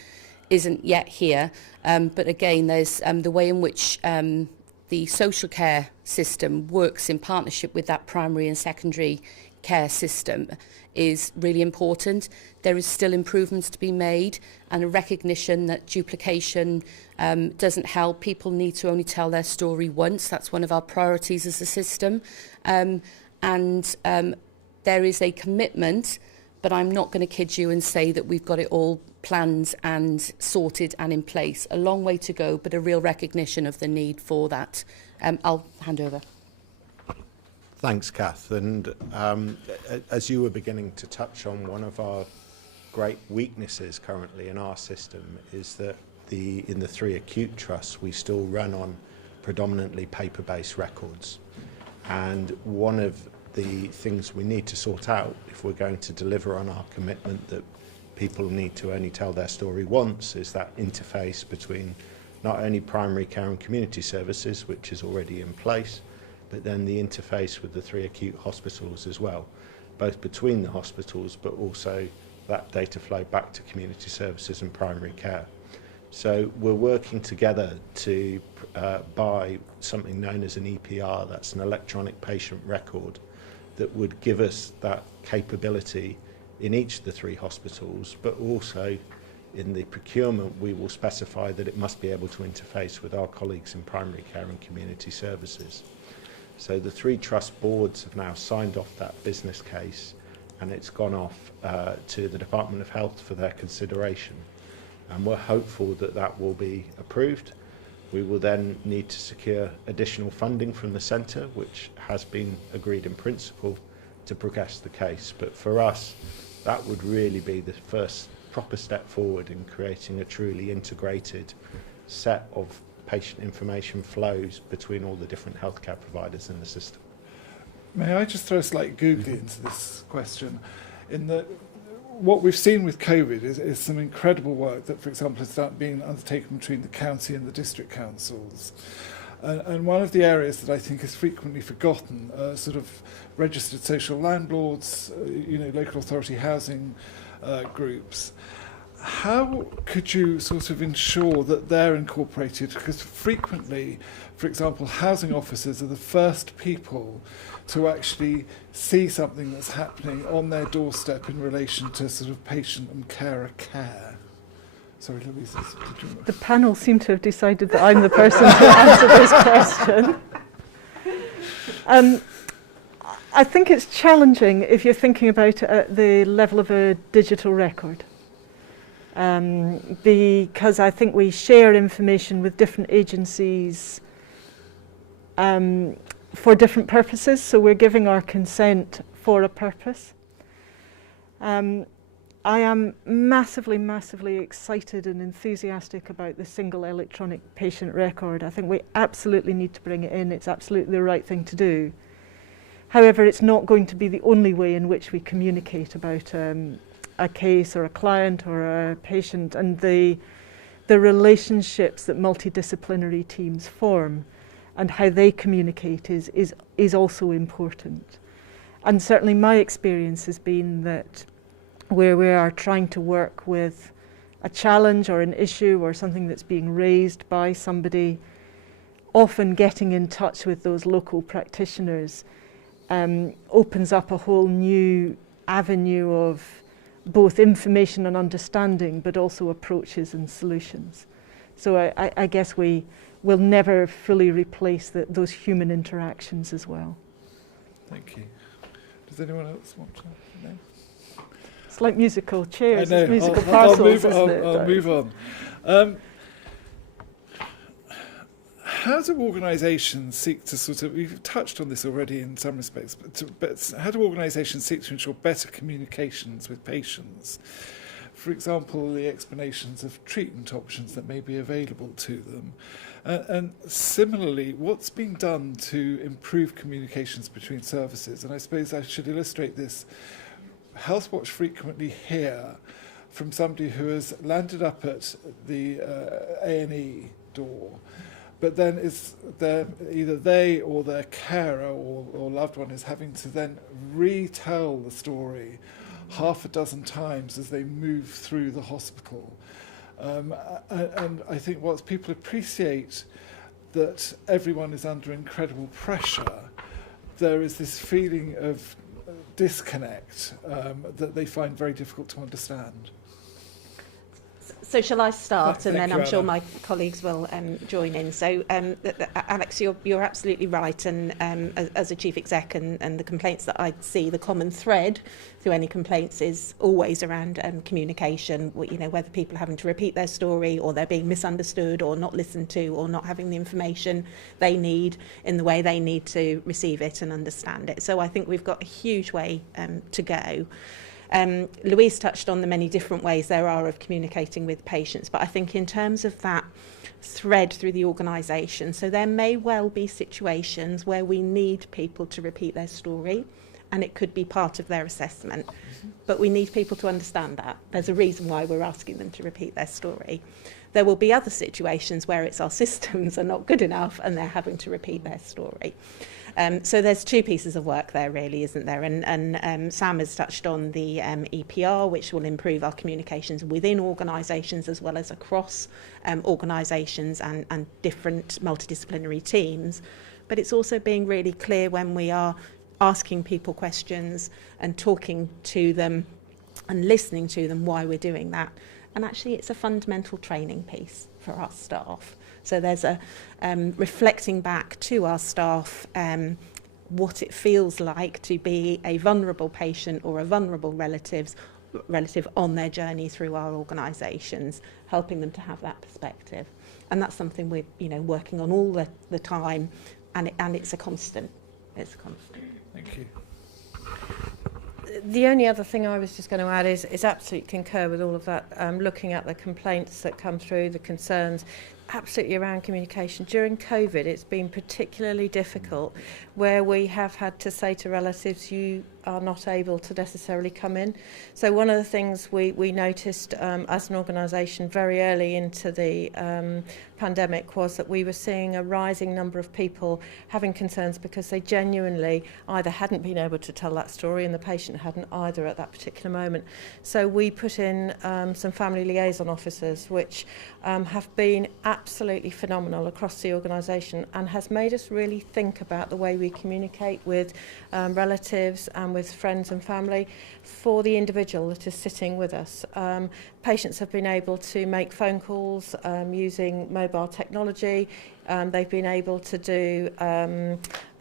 isn't yet here, but again, there's the way in which the social care system works in partnership with that primary and secondary care system is really important. There is still improvements to be made and a recognition that duplication doesn't help. People need to only tell their story once. That's one of our priorities as a system. There is a commitment, but I'm not going to kid you and say that we've got it all planned and sorted and in place. A long way to go, but a real recognition of the need for that. I'll hand over. Thanks, Kath. And as you were beginning to touch on, one of our great weaknesses currently in our system is that in the three acute trusts, we still run on predominantly paper-based records. And one of the things we need to sort out if we're going to deliver on our commitment that people need to only tell their story once is that interface between not only primary care and community services, which is already in place, but then the interface with the three acute hospitals as well, both between the hospitals, but also that data flow back to community services and primary care. So we're working together to buy something known as an EPR, that's an electronic patient record, that would give us that capability in each of the three hospitals, but also in the procurement we will specify that it must be able to interface with our colleagues in primary care and community services. So the three trust boards have now signed off that business case, and it's gone off to the Department of Health for their consideration. And we're hopeful that that will be approved. We will then need to secure additional funding from the centre, which has been agreed in principle, to progress the case. But for us, that would really be the first proper step forward in creating a truly integrated set of patient information flows between all the different healthcare providers in the system. May I just throw a slight googly into this question? In that, what we've seen with COVID is some incredible work that, for example, has been undertaken between the county and the district councils. And one of the areas that I think is frequently forgotten are sort of registered social landlords, local authority housing groups. How could you sort of ensure that they're incorporated? Because frequently, for example, housing officers are the first people to actually see something that's happening on their doorstep in relation to sort of patient and carer care. Sorry, Louise, did you... The panel seem to have decided that I'm the person to answer this question. I think it's challenging if you're thinking about it at the level of a digital record. Because I think we share information with different agencies for different purposes, so we're giving our consent for a purpose. I am massively excited and enthusiastic about the single electronic patient record. I think we absolutely need to bring it in. It's absolutely the right thing to do. However, it's not going to be the only way in which we communicate about a case or a client or a patient, and the relationships that multidisciplinary teams form and how they communicate is also important. And certainly my experience has been that where we are trying to work with a challenge or an issue or something that's being raised by somebody, often getting in touch with those local practitioners opens up a whole new avenue of both information and understanding, but also approaches and solutions. So I guess we will never fully replace those human interactions as well. Thank you. Does anyone else want to? No? It's like musical chairs, I know. it's musical parcels, isn't it? I'll move on. How do organisations seek to sort of, we've touched on this already in some respects, but how do organisations seek to ensure better communications with patients? For example, the explanations of treatment options that may be available to them. And similarly, what's being done to improve communications between services? And I suppose I should illustrate this. Healthwatch frequently hear from somebody who has landed up at the A&E door, but then either they or their carer or loved one is having to then retell the story half a dozen times as they move through the hospital. And I think whilst people appreciate that everyone is under incredible pressure, there is this feeling of disconnect that they find very difficult to understand. So shall I start, and Thank then you, I'm sure Anna. my colleagues will join in. So, Alex, you're absolutely right, and as a chief exec and the complaints that I see, the common thread through any complaints is always around communication, whether people are having to repeat their story or they're being misunderstood or not listened to or not having the information they need in the way they need to receive it and understand it. So I think we've got a huge way to go. Louise touched on the many different ways there are of communicating with patients, but I think in terms of that thread through the organisation, so there may well be situations where we need people to repeat their story, and it could be part of their assessment, but we need people to understand that. There's a reason why we're asking them to repeat their story. There will be other situations where it's our systems are not good enough and they're having to repeat their story. So there's two pieces of work there, really, isn't there? And Sam has touched on the EPR, which will improve our communications within organisations as well as across organisations and different multidisciplinary teams. But it's also being really clear when we are asking people questions and talking to them and listening to them why we're doing that. And actually, it's a fundamental training piece for our staff. So there's a reflecting back to our staff what it feels like to be a vulnerable patient or a vulnerable relative on their journey through our organisations, helping them to have that perspective. And that's something we're working on all the time, and it's a constant. It's a constant. Thank you. The only other thing I was just going to add is absolutely concur with all of that, looking at the complaints that come through, the concerns, absolutely around communication. During COVID, it's been particularly difficult where we have had to say to relatives, you are not able to necessarily come in. So one of the things we noticed as an organisation very early into the pandemic was that we were seeing a rising number of people having concerns because they genuinely either hadn't been able to tell that story and the patient hadn't either at that particular moment. So we put in some family liaison officers, which have been absolutely phenomenal across the organisation and has made us really think about the way we communicate with relatives and with friends and family for the individual that is sitting with us. Patients have been able to make phone calls using mobile technology. They've been able to do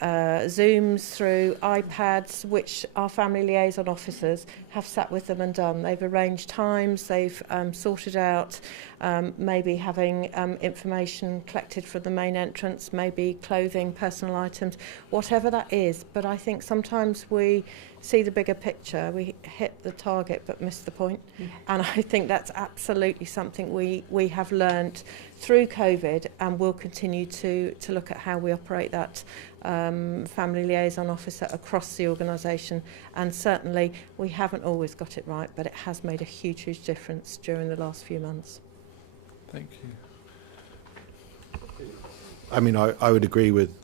Zooms through iPads, which our family liaison officers have sat with them and done. They've arranged times, they've sorted out maybe having information collected from the main entrance, maybe clothing, personal items, whatever that is. But I think sometimes we see the bigger picture, we hit the target but miss the point. And I think that's absolutely something we have learnt through COVID and will continue to look at how we operate that family liaison officer across the organisation. And certainly we haven't always got it right, but it has made a huge, huge difference during the last few months. Thank you. I mean, I would agree with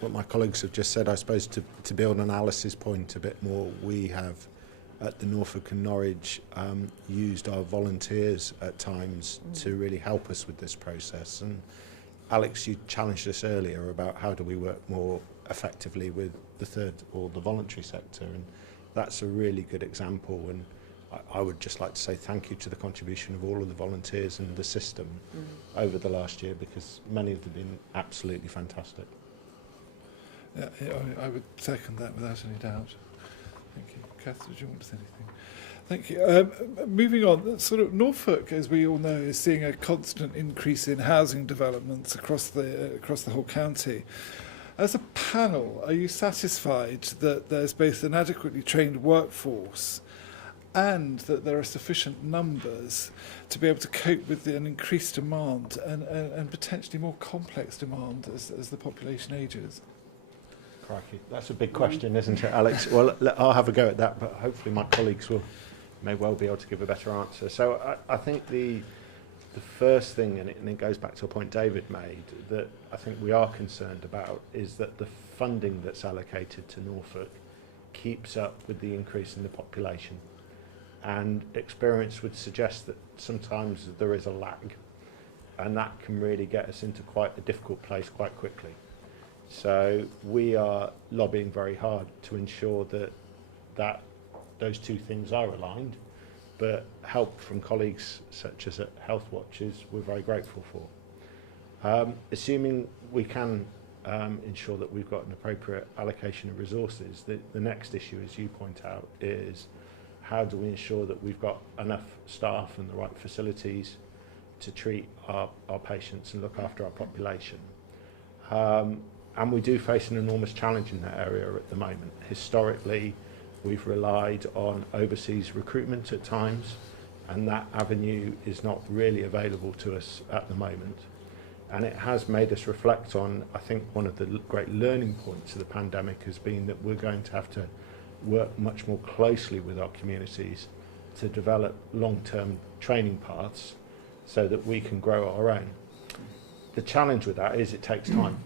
what my colleagues have just said. I suppose to build on Alice's point a bit more, we have at the Norfolk and Norwich used our volunteers at times to really help us with this process. And Alex, you challenged us earlier about how do we work more effectively with the third or the voluntary sector, and that's a really good example. And I would just like to say thank you to the contribution of all of the volunteers and the system over the last year, because many of them have been absolutely fantastic. Yeah, I would second that without any doubt. Thank you. Kath, did you want to say anything? Thank you. Moving on, sort of Norfolk, as we all know, is seeing a constant increase in housing developments across the whole county. As a panel, are you satisfied that there's both an adequately trained workforce and that there are sufficient numbers to be able to cope with an increased demand and potentially more complex demand as the population ages? Crikey, that's a big question, isn't it, Alex? Well, I'll have a go at that, but hopefully my colleagues may well be able to give a better answer. So I think the first thing, and it goes back to a point David made, that I think we are concerned about is that the funding that's allocated to Norfolk keeps up with the increase in the population. And experience would suggest that sometimes there is a lag, and that can really get us into quite a difficult place quite quickly. So we are lobbying very hard to ensure that those two things are aligned, but help from colleagues such as at Healthwatch we're very grateful for. Assuming we can ensure that we've got an appropriate allocation of resources, the next issue, as you point out, is how do we ensure that we've got enough staff and the right facilities to treat our patients and look after our population. And we do face an enormous challenge in that area at the moment. Historically, we've relied on overseas recruitment at times, and that avenue is not really available to us at the moment. And it has made us reflect on, I think one of the great learning points of the pandemic has been that we're going to have to work much more closely with our communities to develop long-term training paths so that we can grow our own. The challenge with that is it takes time.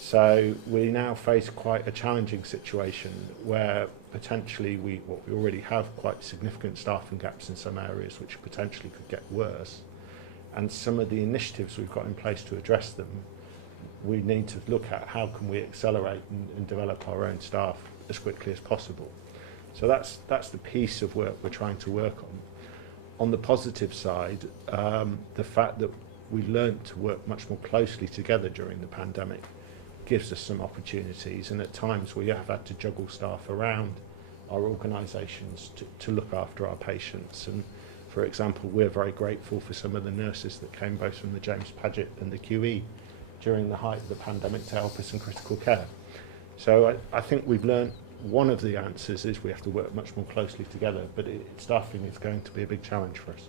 So we now face quite a challenging situation where potentially we already have quite significant staffing gaps in some areas which potentially could get worse. And some of the initiatives we've got in place to address them, we need to look at how can we accelerate and develop our own staff as quickly as possible. So that's the piece of work we're trying to work on. On the positive side, the fact that we learned to work much more closely together during the pandemic gives us some opportunities, and at times we have had to juggle staff around our organisations to look after our patients. And for example, we're very grateful for some of the nurses that came both from the James Paget and the QE during the height of the pandemic to help us in critical care. So I think we've learned one of the answers is we have to work much more closely together, but staffing is going to be a big challenge for us.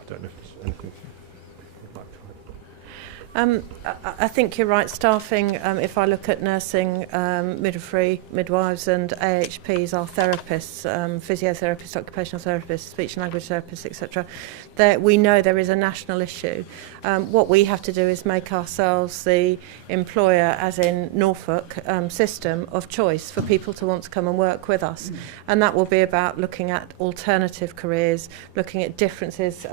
I don't know if there's anything you'd like to add. I think you're right. Staffing, if I look at nursing, midwifery, midwives and AHPs, our therapists, physiotherapists, occupational therapists, speech and language therapists, etc., we know there is a national issue. What we have to do is make ourselves the employer, as in Norfolk, system of choice for people to want to come and work with us. And that will be about looking at alternative careers, looking at differences,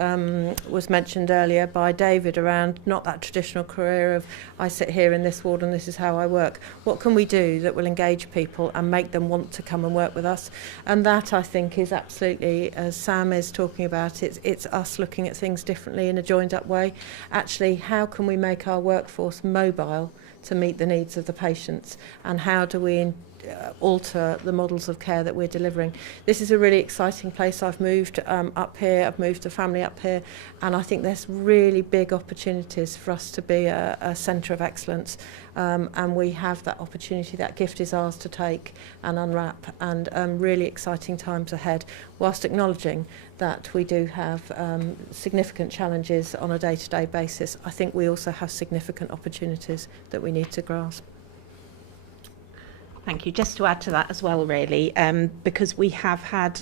was mentioned earlier by David, around not that traditional career of I sit here in this ward and this is how I work. What can we do that will engage people and make them want to come and work with us? And that, I think, is absolutely, as Sam is talking about, it's us looking at things differently in a joined up way. Actually, how can we make our workforce mobile to meet the needs of the patients, and how do we alter the models of care that we're delivering? This is a really exciting place. I've moved up here, I've moved a family up here, and I think there's really big opportunities for us to be a centre of excellence, and we have that opportunity. That gift is ours to take and unwrap, and really exciting times ahead, whilst acknowledging that we do have significant challenges on a day-to-day basis. I think we also have significant opportunities that we need to grasp. Thank you. Just to add to that as well, really, because we have had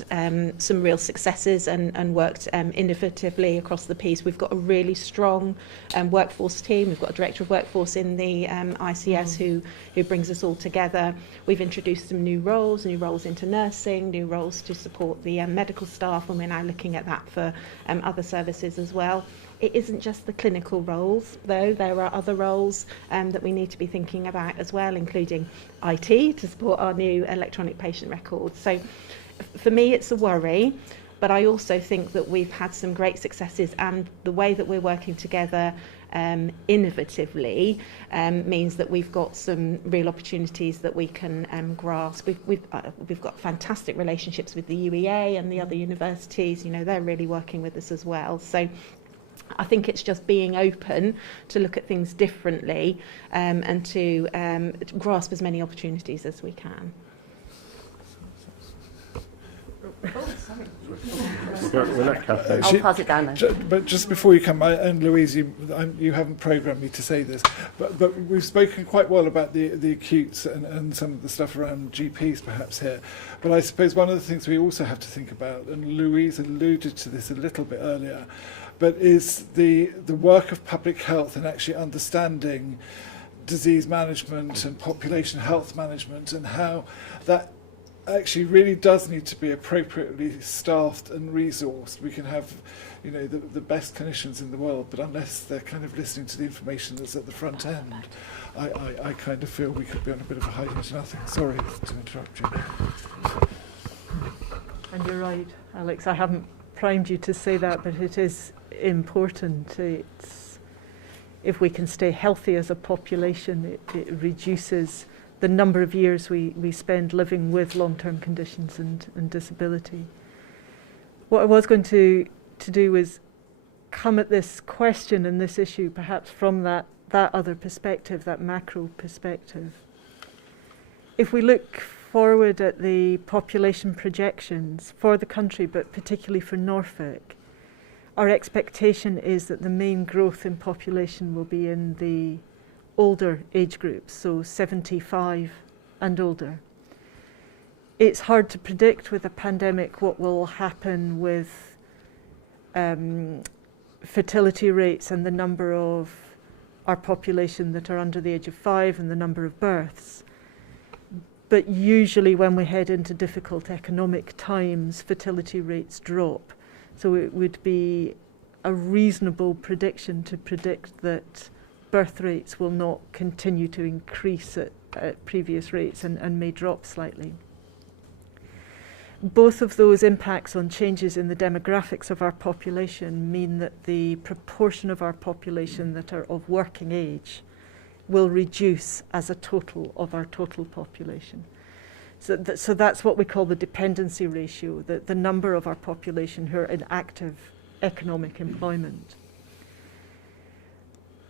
some real successes and worked innovatively across the piece. We've got a really strong workforce team. We've got a director of workforce in the ICS who brings us all together. We've introduced some new roles into nursing, new roles to support the medical staff, and we're now looking at that for other services as well. It isn't just the clinical roles, though. There are other roles that we need to be thinking about as well, including IT to support our new electronic patient records. So for me, it's a worry, but I also think that we've had some great successes, and the way that we're working together innovatively means that we've got some real opportunities that we can grasp. We've got fantastic relationships with the UEA and the other universities. You know, they're really working with us as well. So I think it's just being open to look at things differently and to grasp as many opportunities as we can. I'll pass it down now. But just before you come, and Louise, you haven't programmed me to say this, but we've spoken quite well about the acutes and some of the stuff around GPs perhaps here. But I suppose one of the things we also have to think about, and Louise alluded to this a little bit earlier, but is the work of public health and actually understanding disease management and population health management, and how that actually really does need to be appropriately staffed and resourced. We can have, you know, the best clinicians in the world, but unless they're kind of listening to the information that's at the front end, I kind of feel we could be on a bit of a hiding to nothing. Sorry to interrupt you. And you're right, Alex, I haven't primed you to say that, but it is important. If we can stay healthy as a population, it reduces the number of years we spend living with long-term conditions and disability. What I was going to do was come at this question and this issue perhaps from that other perspective, that macro perspective. If we look forward at the population projections for the country, but particularly for Norfolk, our expectation is that the main growth in population will be in the older age groups, so 75 and older. It's hard to predict with a pandemic what will happen with fertility rates and the number of our population that are under the age of 5 and the number of births. But usually when we head into difficult economic times, fertility rates drop. So it would be a reasonable prediction to predict that birth rates will not continue to increase at previous rates and may drop slightly. Both of those impacts on changes in the demographics of our population mean that the proportion of our population that are of working age will reduce as a total of our total population. So that's what we call the dependency ratio, the number of our population who are in active economic employment.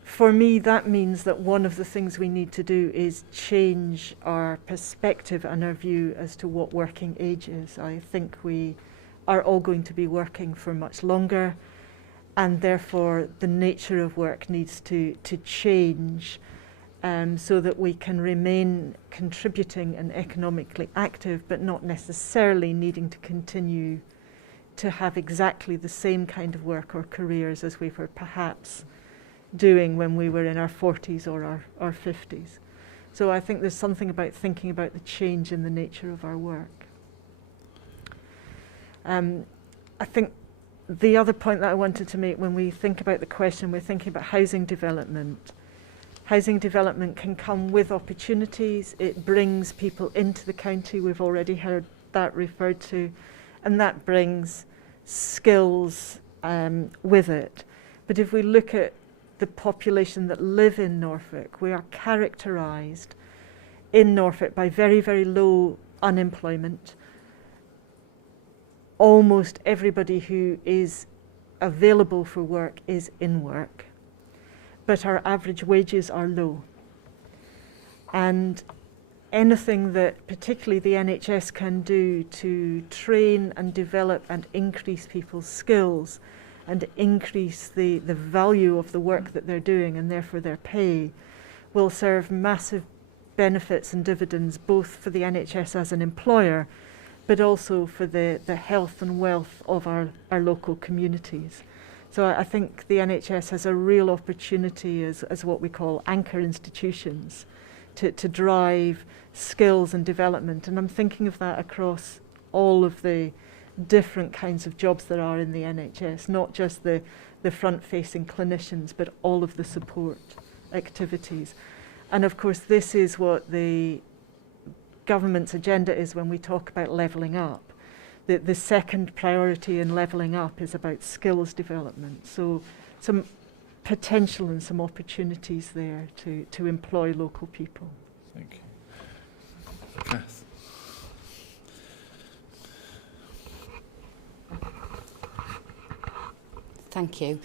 for me, that means that one of the things we need to do is change our perspective and our view as to what working age is. I think we are all going to be working for much longer, and therefore the nature of work needs to change so that we can remain contributing and economically active, but not necessarily needing to continue to have exactly the same kind of work or careers as we were perhaps doing when we were in our 40s or our 50s. So I think there's something about thinking about the change in the nature of our work. I think the other point that I wanted to make, when we think about the question, we're thinking about housing development. Housing development can come with opportunities. It brings people into the county. We've already heard that referred to, and that brings skills with it. But if we look at the population that live in Norfolk, we are characterised in Norfolk by very, very low unemployment. Almost everybody who is available for work is in work, but our average wages are low. And anything that particularly the NHS can do to train and develop and increase people's skills and increase the value of the work that they're doing and therefore their pay will serve massive benefits and dividends both for the NHS as an employer but also for the health and wealth of our local communities. So I think the NHS has a real opportunity as what we call anchor institutions to drive skills and development. And I'm thinking of that across all of the different kinds of jobs there are in the NHS, not just the front-facing clinicians, but all of the support activities. And of course, this is what the government's agenda is when we talk about levelling up. The second priority in levelling up is about skills development. So some potential and some opportunities there to employ local people. Thank you. Kath. Thank you.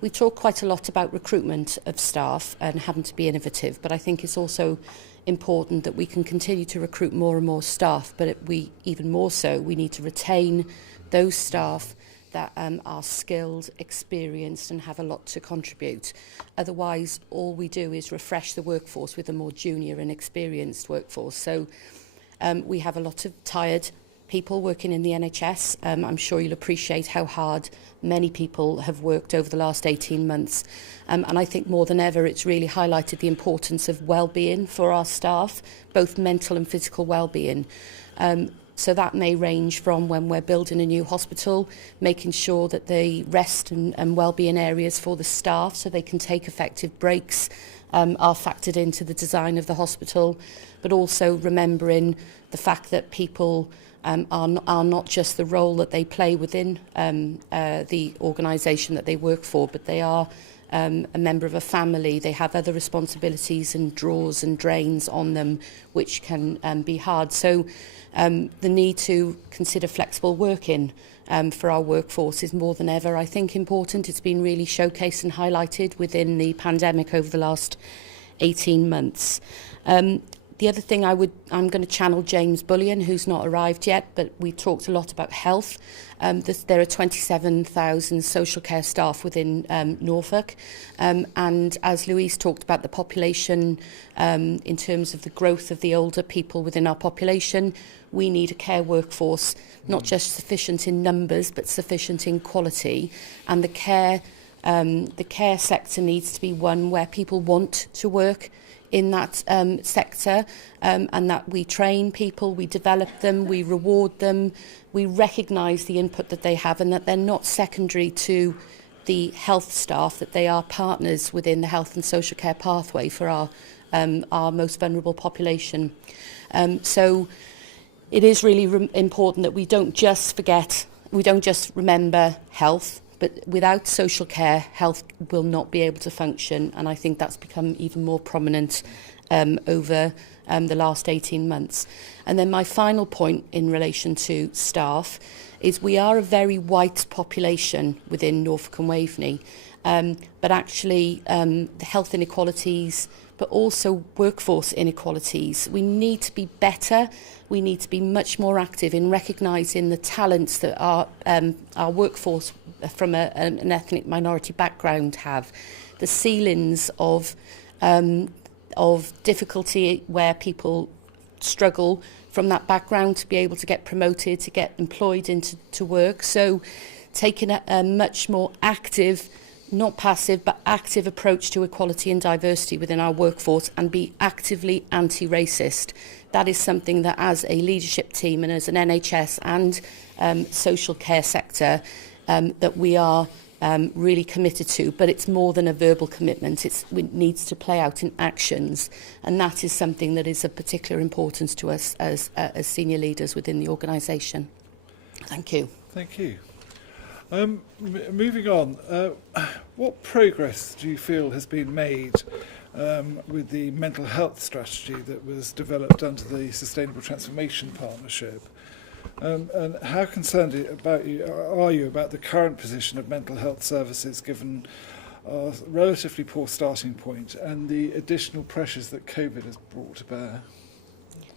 We talk quite a lot about recruitment of staff and having to be innovative, but I think it's also important that we can continue to recruit more and more staff, but even more so, we need to retain those staff that are skilled, experienced and have a lot to contribute. Otherwise, all we do is refresh the workforce with a more junior and experienced workforce. So we have a lot of tired people working in the NHS. I'm sure you'll appreciate how hard many people have worked over the last 18 months. And I think more than ever, it's really highlighted the importance of well-being for our staff, both mental and physical well-being. So that may range from when we're building a new hospital, making sure that the rest and well-being areas for the staff so they can take effective breaks are factored into the design of the hospital, but also remembering the fact that people are not just the role that they play within the organisation that they work for, but they are a member of a family. They have other responsibilities and draws and drains on them, which can be hard. So the need to consider flexible working for our workforce is more than ever, I think, important. It's been really showcased and highlighted within the pandemic over the last 18 months. The other thing I'm going to channel James Bullion, who's not arrived yet, but we talked a lot about health. There are 27,000 social care staff within Norfolk. And as Louise talked about the population, in terms of the growth of the older people within our population, we need a care workforce, not just sufficient in numbers, but sufficient in quality. And the care sector needs to be one where people want to work in that sector, and that we train people, we develop them, we reward them, we recognise the input that they have and that they're not secondary to the health staff, that they are partners within the health and social care pathway for our most vulnerable population. So it is really important that we don't just remember health, but without social care, health will not be able to function. And I think that's become even more prominent over the last 18 months. And then my final point in relation to staff is we are a very white population within Norfolk and Waveney. but actually the health inequalities, but also workforce inequalities. We need to be better. We need to be much more active in recognising the talents that our workforce from an ethnic minority background have. The ceilings of difficulty where people struggle from that background to be able to get promoted, to get employed into work. So taking a much more active, not passive, but active approach to equality and diversity within our workforce and be actively anti-racist. That is something that as a leadership team and as an NHS and social care sector that we are really committed to, but it's more than a verbal commitment. It needs to play out in actions, and that is something that is of particular importance to us as senior leaders within the organisation. Thank you. Thank you. Moving on, what progress do you feel has been made with the mental health strategy that was developed under the Sustainable Transformation Partnership? And how concerned are you about the current position of mental health services given our relatively poor starting point and the additional pressures that COVID has brought to bear?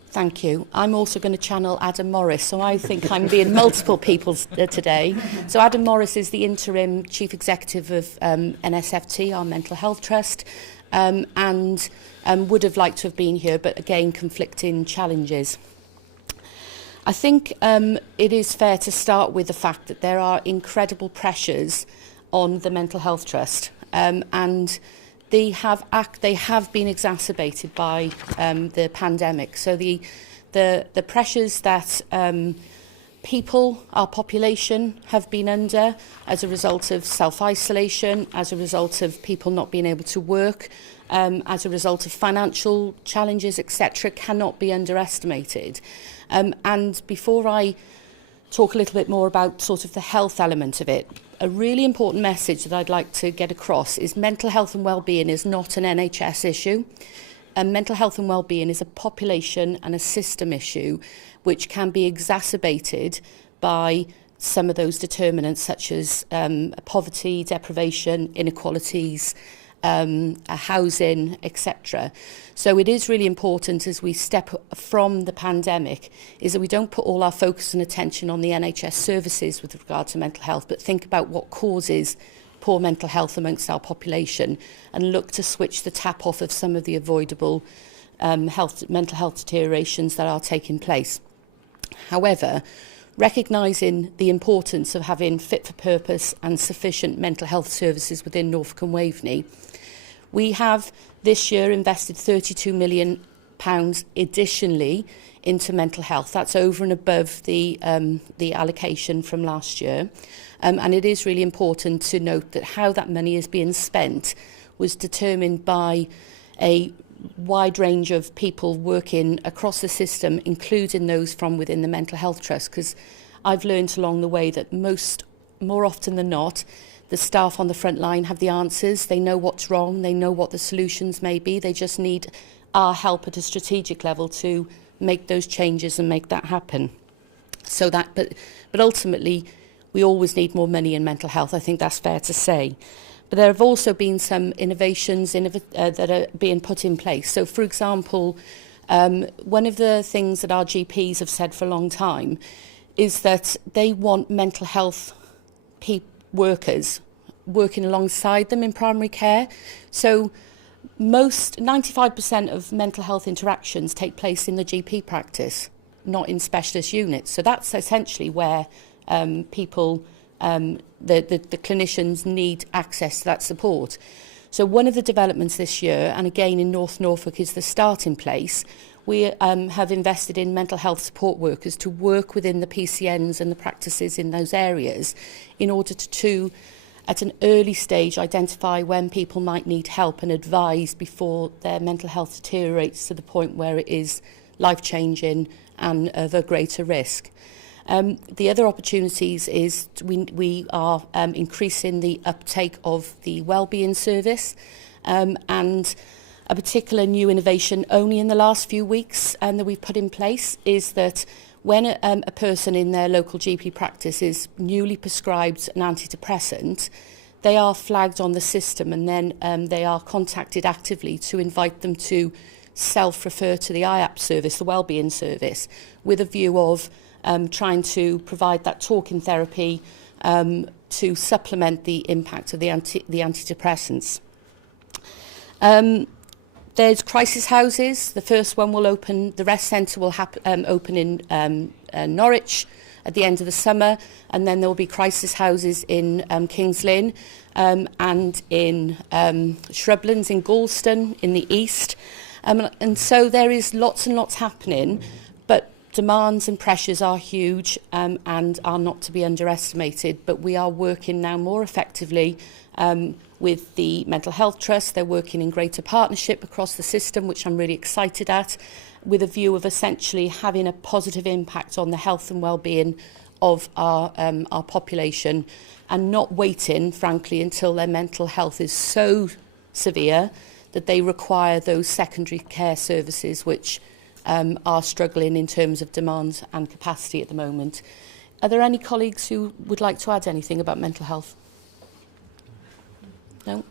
Thank you. I'm also going to channel Adam Morris, so I think I'm being multiple people today. So Adam Morris is the interim chief executive of NSFT, our mental health trust, and would have liked to have been here, but again, conflicting challenges. I think it is fair to start with the fact that there are incredible pressures on the mental health trust, and they have been exacerbated by the pandemic. So the pressures that people, our population, have been under as a result of self-isolation, as a result of people not being able to work, as a result of financial challenges, etc., cannot be underestimated. And before I talk a little bit more about sort of the health element of it, a really important message that I'd like to get across is mental health and well-being is not an NHS issue. Mental health and well-being is a population and a system issue which can be exacerbated by some of those determinants such as poverty, deprivation, inequalities, housing, etc. So it is really important as we step from the pandemic is that we don't put all our focus and attention on the NHS services with regard to mental health, but think about what causes poor mental health amongst our population and look to switch the tap off of some of the avoidable mental health deteriorations that are taking place. However, recognising the importance of having fit for purpose and sufficient mental health services within Norfolk and Waveney, we have this year invested £32 million additionally into mental health. That's over and above the allocation from last year. And it is really important to note that how that money is being spent was determined by a wide range of people working across the system, including those from within the Mental Health Trust, because I've learned along the way that more often than not, the staff on the front line have the answers. They know what's wrong. They know what the solutions may be. They just need our help at a strategic level to make those changes and make that happen. So that, but ultimately, we always need more money in mental health. I think that's fair to say. But there have also been some innovations that are being put in place. So, for example, one of the things that our GPs have said for a long time is that they want mental health workers working alongside them in primary care. So 95% of mental health interactions take place in the GP practice, not in specialist units. So that's essentially where people, the clinicians need access to that support. So one of the developments this year, and again in North Norfolk is the starting place, we have invested in mental health support workers to work within the PCNs and the practices in those areas in order to at an early stage, identify when people might need help and advise before their mental health deteriorates to the point where it is life-changing and of a greater risk. The other opportunities is we are increasing the uptake of the wellbeing service, and a particular new innovation only in the last few weeks that we've put in place is that when a person in their local GP practice is newly prescribed an antidepressant, they are flagged on the system, and then they are contacted actively to invite them to self-refer to the IAP service, the wellbeing service, with a view of trying to provide that talking therapy to supplement the impact of the antidepressants. There's crisis houses. The first one will open, the rest centre will open in Norwich at the end of the summer, and then there will be crisis houses in Kings Lynn and in Shrublands in Galston in the east. And so there is lots and lots happening, but demands and pressures are huge and are not to be underestimated. But we are working now more effectively with the Mental Health Trust. They're working in greater partnership across the system, which I'm really excited at, with a view of essentially having a positive impact on the health and well-being of our population, and not waiting, frankly, until their mental health is so severe that they require those secondary care services, which are struggling in terms of demand and capacity at the moment. Are there any colleagues who would like to add anything about mental health? No?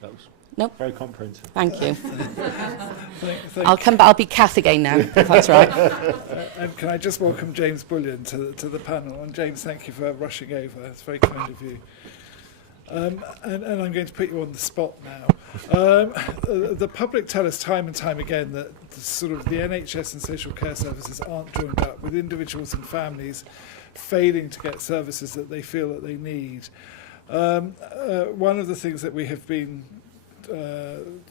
That was no? very comprehensive. Thank you. Thank I'll come back. I'll be Kath again now, if that's right. And can I just welcome James Bullion to the panel? And James, thank you for rushing over. It's very kind of you. And I'm going to put you on the spot now. The public tell us time and time again that the NHS and social care services aren't joined up, with individuals and families failing to get services that they feel that they need. One of the things that we have been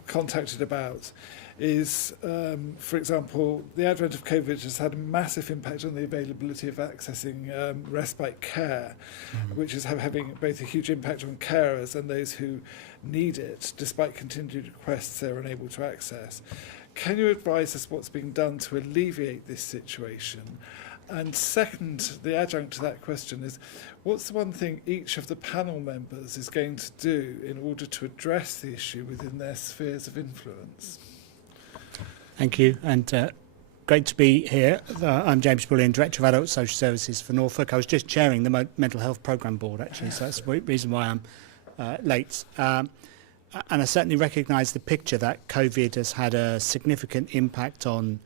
contacted about is, for example, the advent of COVID has had a massive impact on the availability of accessing respite care, which is having both a huge impact on carers and those who need it, despite continued requests they're unable to access. Can you advise us what's being done to alleviate this situation? And second, the adjunct to that question is, what's the one thing each of the panel members is going to do in order to address the issue within their spheres of influence? Thank you, and great to be here. I'm James Bullion, Director of Adult Social Services for Norfolk. I was just chairing the Mental Health Programme Board, actually, so that's the reason why I'm late. And I certainly recognise the picture that COVID has had a significant impact on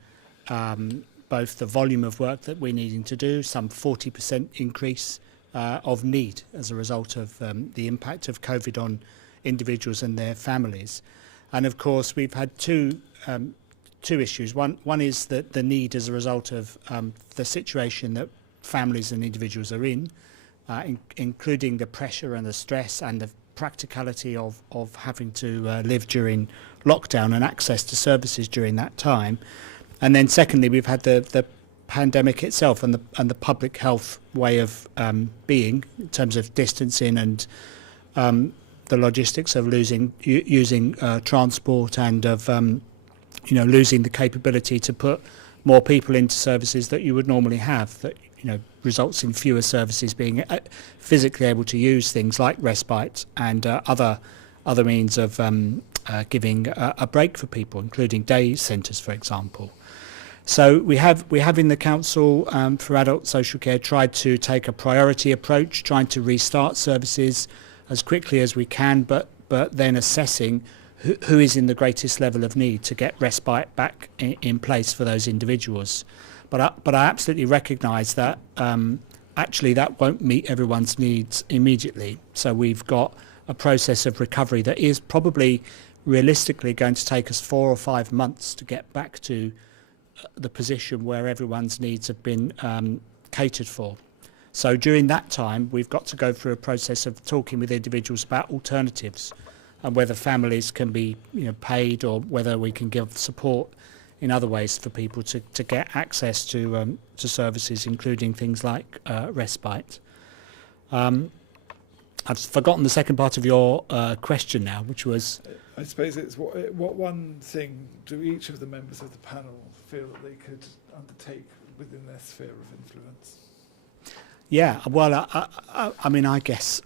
both the volume of work that we're needing to do, some 40% increase of need as a result of the impact of COVID on individuals and their families. And of course, we've had two issues. One is that the need as a result of the situation that families and individuals are in, including the pressure and the stress and the practicality of having to live during lockdown and access to services during that time. And then secondly, we've had the pandemic itself and the public health way of being, in terms of distancing and the logistics of using transport and of losing the capability to put more people into services that you would normally have, that results in fewer services being physically able to use things like respite and other means of giving a break for people, including day centres, for example. So we have in the council for adult social care tried to take a priority approach, trying to restart services as quickly as we can, but then assessing who is in the greatest level of need to get respite back in place for those individuals. But I absolutely recognise that actually that won't meet everyone's needs immediately. So we've got a process of recovery that is probably realistically going to take us 4 or 5 months to get back to the position where everyone's needs have been catered for. So during that time, we've got to go through a process of talking with individuals about alternatives and whether families can be paid, or whether we can give support in other ways for people to get access to services, including things like respite. I've forgotten the second part of your question now, which was... I suppose it's what one thing do each of the members of the panel feel that they could undertake within their sphere of influence? Yeah, well, I guess,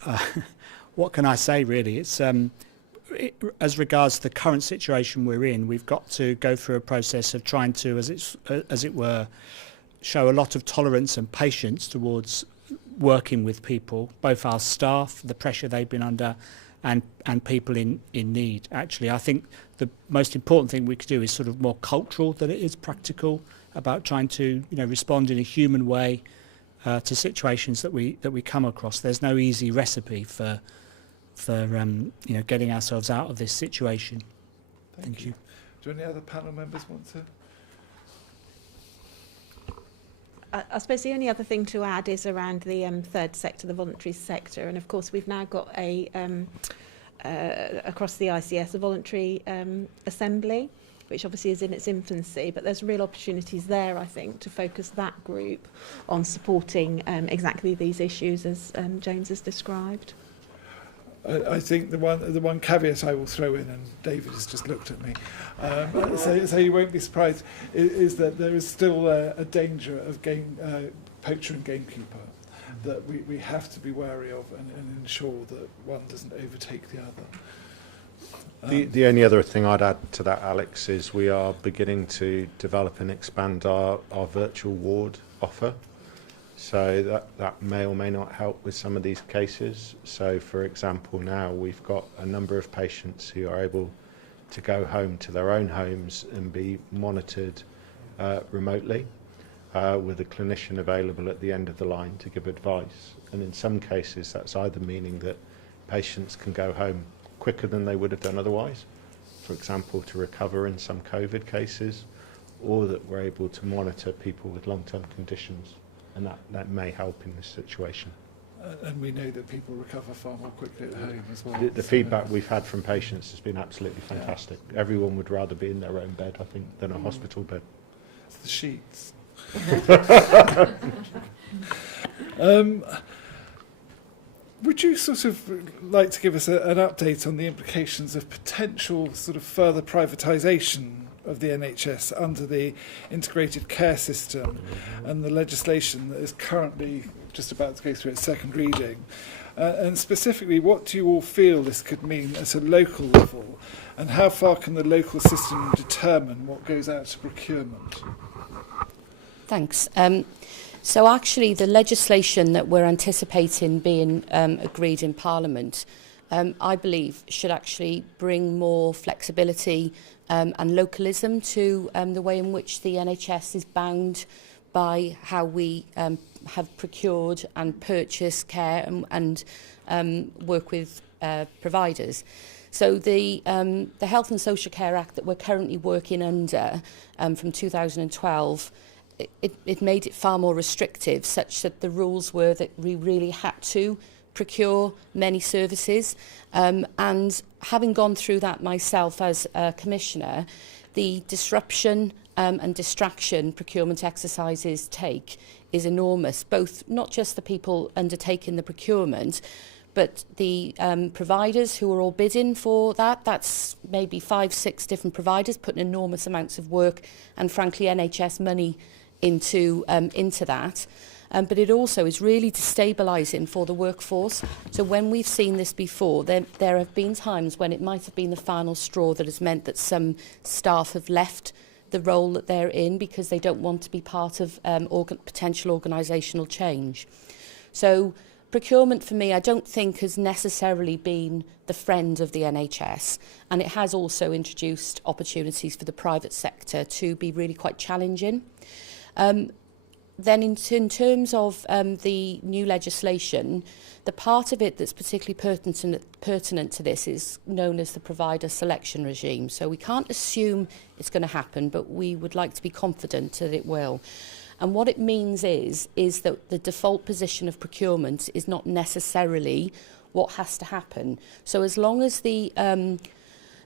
what can I say really? It's as regards the current situation we're in, we've got to go through a process of trying to, as it were, show a lot of tolerance and patience towards working with people, both our staff, the pressure they've been under, and people in need. Actually, I think the most important thing we could do is sort of more cultural than it is practical, about trying to respond in a human way to situations that we come across. There's no easy recipe for getting ourselves out of this situation. Thank you. Do any other panel members want to? I suppose the only other thing to add is around the third sector, the voluntary sector, and of course we've now got a across the ICS a voluntary assembly, which obviously is in its infancy, but there's real opportunities there, I think, to focus that group on supporting exactly these issues as James has described. I think the one caveat I will throw in, and David has just looked at me, so you won't be surprised, is that there is still a danger of poacher and gamekeeper that we have to be wary of and ensure that one doesn't overtake the other. The only other thing I'd add to that, Alex, is we are beginning to develop and expand our virtual ward offer. So that may or may not help with some of these cases. So, for example, now we've got a number of patients who are able to go home to their own homes and be monitored remotely with a clinician available at the end of the line to give advice. And in some cases, that's either meaning that patients can go home quicker than they would have done otherwise, for example, to recover in some COVID cases, or that we're able to monitor people with long-term conditions. And that may help in this situation. And we know that people recover far more quickly at home as well. The feedback we've had from patients has been absolutely fantastic. Yeah. Everyone would rather be in their own bed, I think, than a hospital bed. It's the sheets. Would you sort of like to give us an update on the implications of potential sort of further privatisation of the NHS under the integrated care system and the legislation that is currently just about to go through its second reading? And specifically, what do you all feel this could mean at a local level, and how far can the local system determine what goes out to procurement? Thanks. So actually the legislation that we're anticipating being agreed in Parliament, I believe should actually bring more flexibility and localism to the way in which the NHS is bound by how we have procured and purchased care and work with providers. So the Health and Social Care Act that we're currently working under from 2012, it made it far more restrictive, such that the rules were that we really had to procure many services. And having gone through that myself as a commissioner, the disruption and distraction procurement exercises take is enormous, both not just the people undertaking the procurement, but the providers who are all bidding for that's maybe 5-6 different providers putting enormous amounts of work and frankly NHS money into that. But it also is really destabilising for the workforce. So when we've seen this before, there have been times when it might have been the final straw that has meant that some staff have left the role that they're in because they don't want to be part of potential organisational change. So procurement for me, I don't think has necessarily been the friend of the NHS, and it has also introduced opportunities for the private sector to be really quite challenging. Then in terms of the new legislation, the part of it that's particularly pertinent to this is known as the provider selection regime. So we can't assume it's going to happen, but we would like to be confident that it will. And what it means is that the default position of procurement is not necessarily what has to happen. So as long as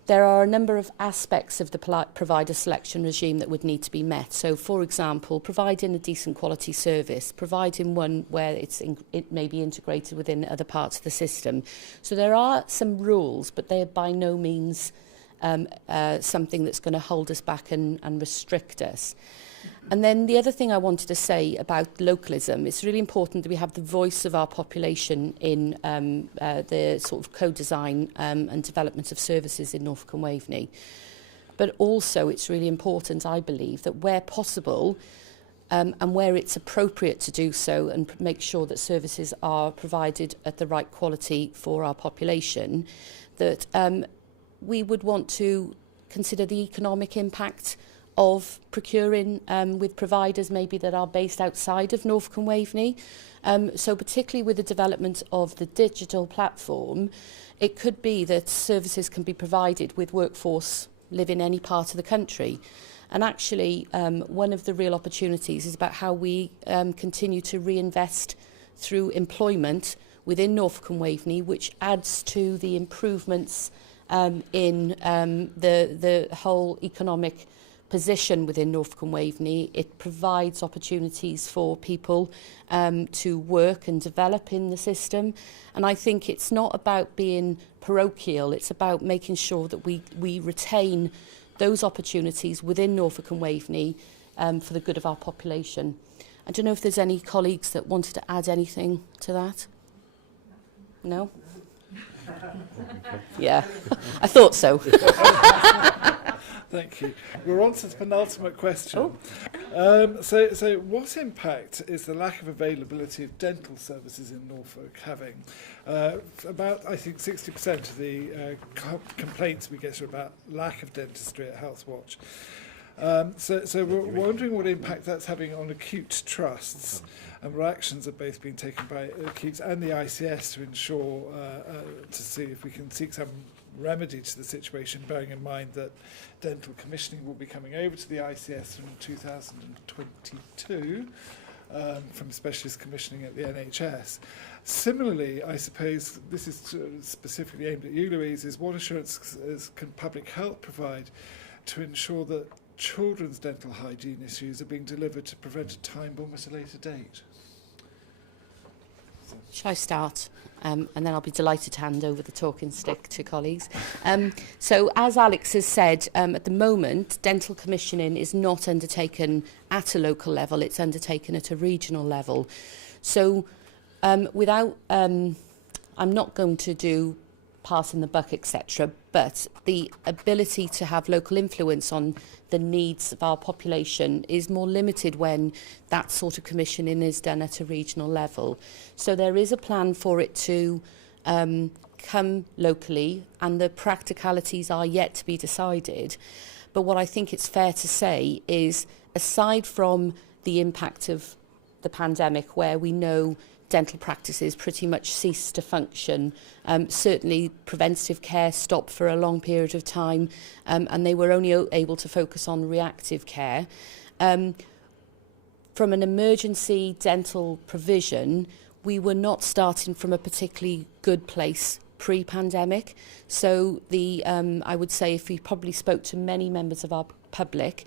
there are a number of aspects of the provider selection regime that would need to be met. So, for example, providing a decent quality service, providing one where it may be integrated within other parts of the system. So there are some rules, but they are by no means something that's going to hold us back and restrict us. And then the other thing I wanted to say about localism, it's really important that we have the voice of our population in the sort of co-design and development of services in Norfolk and Waveney. But also it's really important, I believe, that where possible, and where it's appropriate to do so and make sure that services are provided at the right quality for our population, that we would want to consider the economic impact of procuring with providers maybe that are based outside of Norfolk and Waveney. So particularly with the development of the digital platform, it could be that services can be provided with workforce live in any part of the country. And actually, one of the real opportunities is about how we continue to reinvest through employment within Norfolk and Waveney, which adds to the improvements in the whole economic position within Norfolk and Waveney. It provides opportunities for people to work and develop in the system. And I think it's not about being parochial, it's about making sure that we retain those opportunities within Norfolk and Waveney for the good of our population. I don't know if there's any colleagues that wanted to add anything to that. No? Yeah, I thought so. Thank you. We're on to the penultimate question. So what impact is the lack of availability of dental services in Norfolk having? About, I think, 60% of the complaints we get are about lack of dentistry at Healthwatch. So we're wondering what impact that's having on acute trusts, and what actions are both being taken by acutes and the ICS to ensure, to see if we can seek some remedy to the situation, bearing in mind that dental commissioning will be coming over to the ICS in 2022 from specialist commissioning at the NHS. Similarly, I suppose this is specifically aimed at you, Louise, is what assurance can public health provide to ensure that children's dental hygiene issues are being delivered to prevent a time bomb at a later date? Shall I start? And then I'll be delighted to hand over the talking stick to colleagues. So as Alex has said, at the moment, dental commissioning is not undertaken at a local level, it's undertaken at a regional level. So I'm not going to do passing the buck, etc., but the ability to have local influence on the needs of our population is more limited when that sort of commissioning is done at a regional level. So there is a plan for it to come locally, and the practicalities are yet to be decided. But what I think it's fair to say is, aside from the impact of the pandemic, where we know dental practices pretty much ceased to function. Certainly preventative care stopped for a long period of time, and they were only able to focus on reactive care. From an emergency dental provision, we were not starting from a particularly good place pre-pandemic. So I would say, if we probably spoke to many members of our public,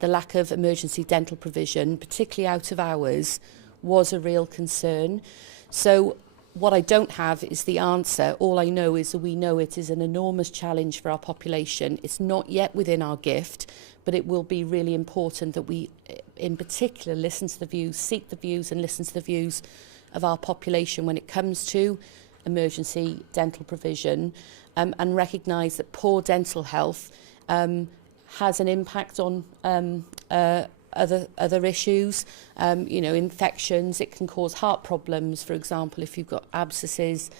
the lack of emergency dental provision, particularly out of hours, was a real concern. So what I don't have is the answer. All I know is that we know it is an enormous challenge for our population. It's not yet within our gift, but it will be really important that we, in particular, listen to the views, seek the views and listen to the views of our population when it comes to emergency dental provision, and recognise that poor dental health has an impact on other issues, infections. It can cause heart problems, for example, if you've got abscesses.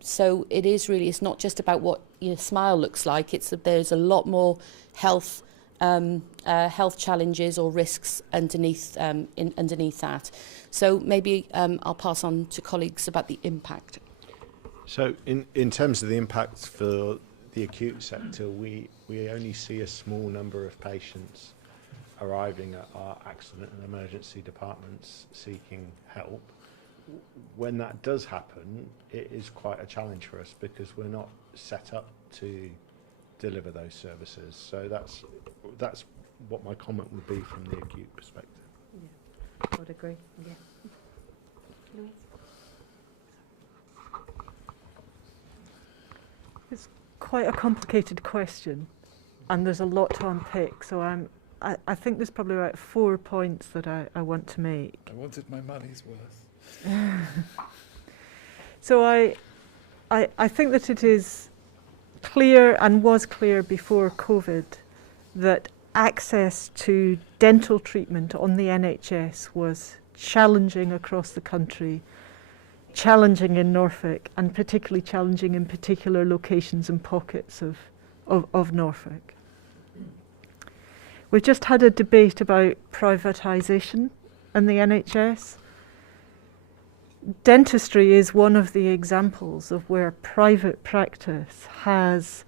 So it's not just about what your smile looks like. There's a lot more health challenges or risks underneath that. So maybe I'll pass on to colleagues about the impact. So in terms of the impact for the acute sector, we only see a small number of patients arriving at our accident and emergency departments seeking help. When that does happen, it is quite a challenge for us because we're not set up to deliver those services. So that's what my comment would be from the acute perspective. Yeah, I would agree. Yeah. It's quite a complicated question, and there's a lot to unpick. So I think there's probably about 4 points that I want to make. I wanted my money's worth. So I think that it is clear, and was clear before COVID, that access to dental treatment on the NHS was challenging across the country, challenging in Norfolk, and particularly challenging in particular locations and pockets of Norfolk. We've just had a debate about privatisation in the NHS. Dentistry is one of the examples of where private practice has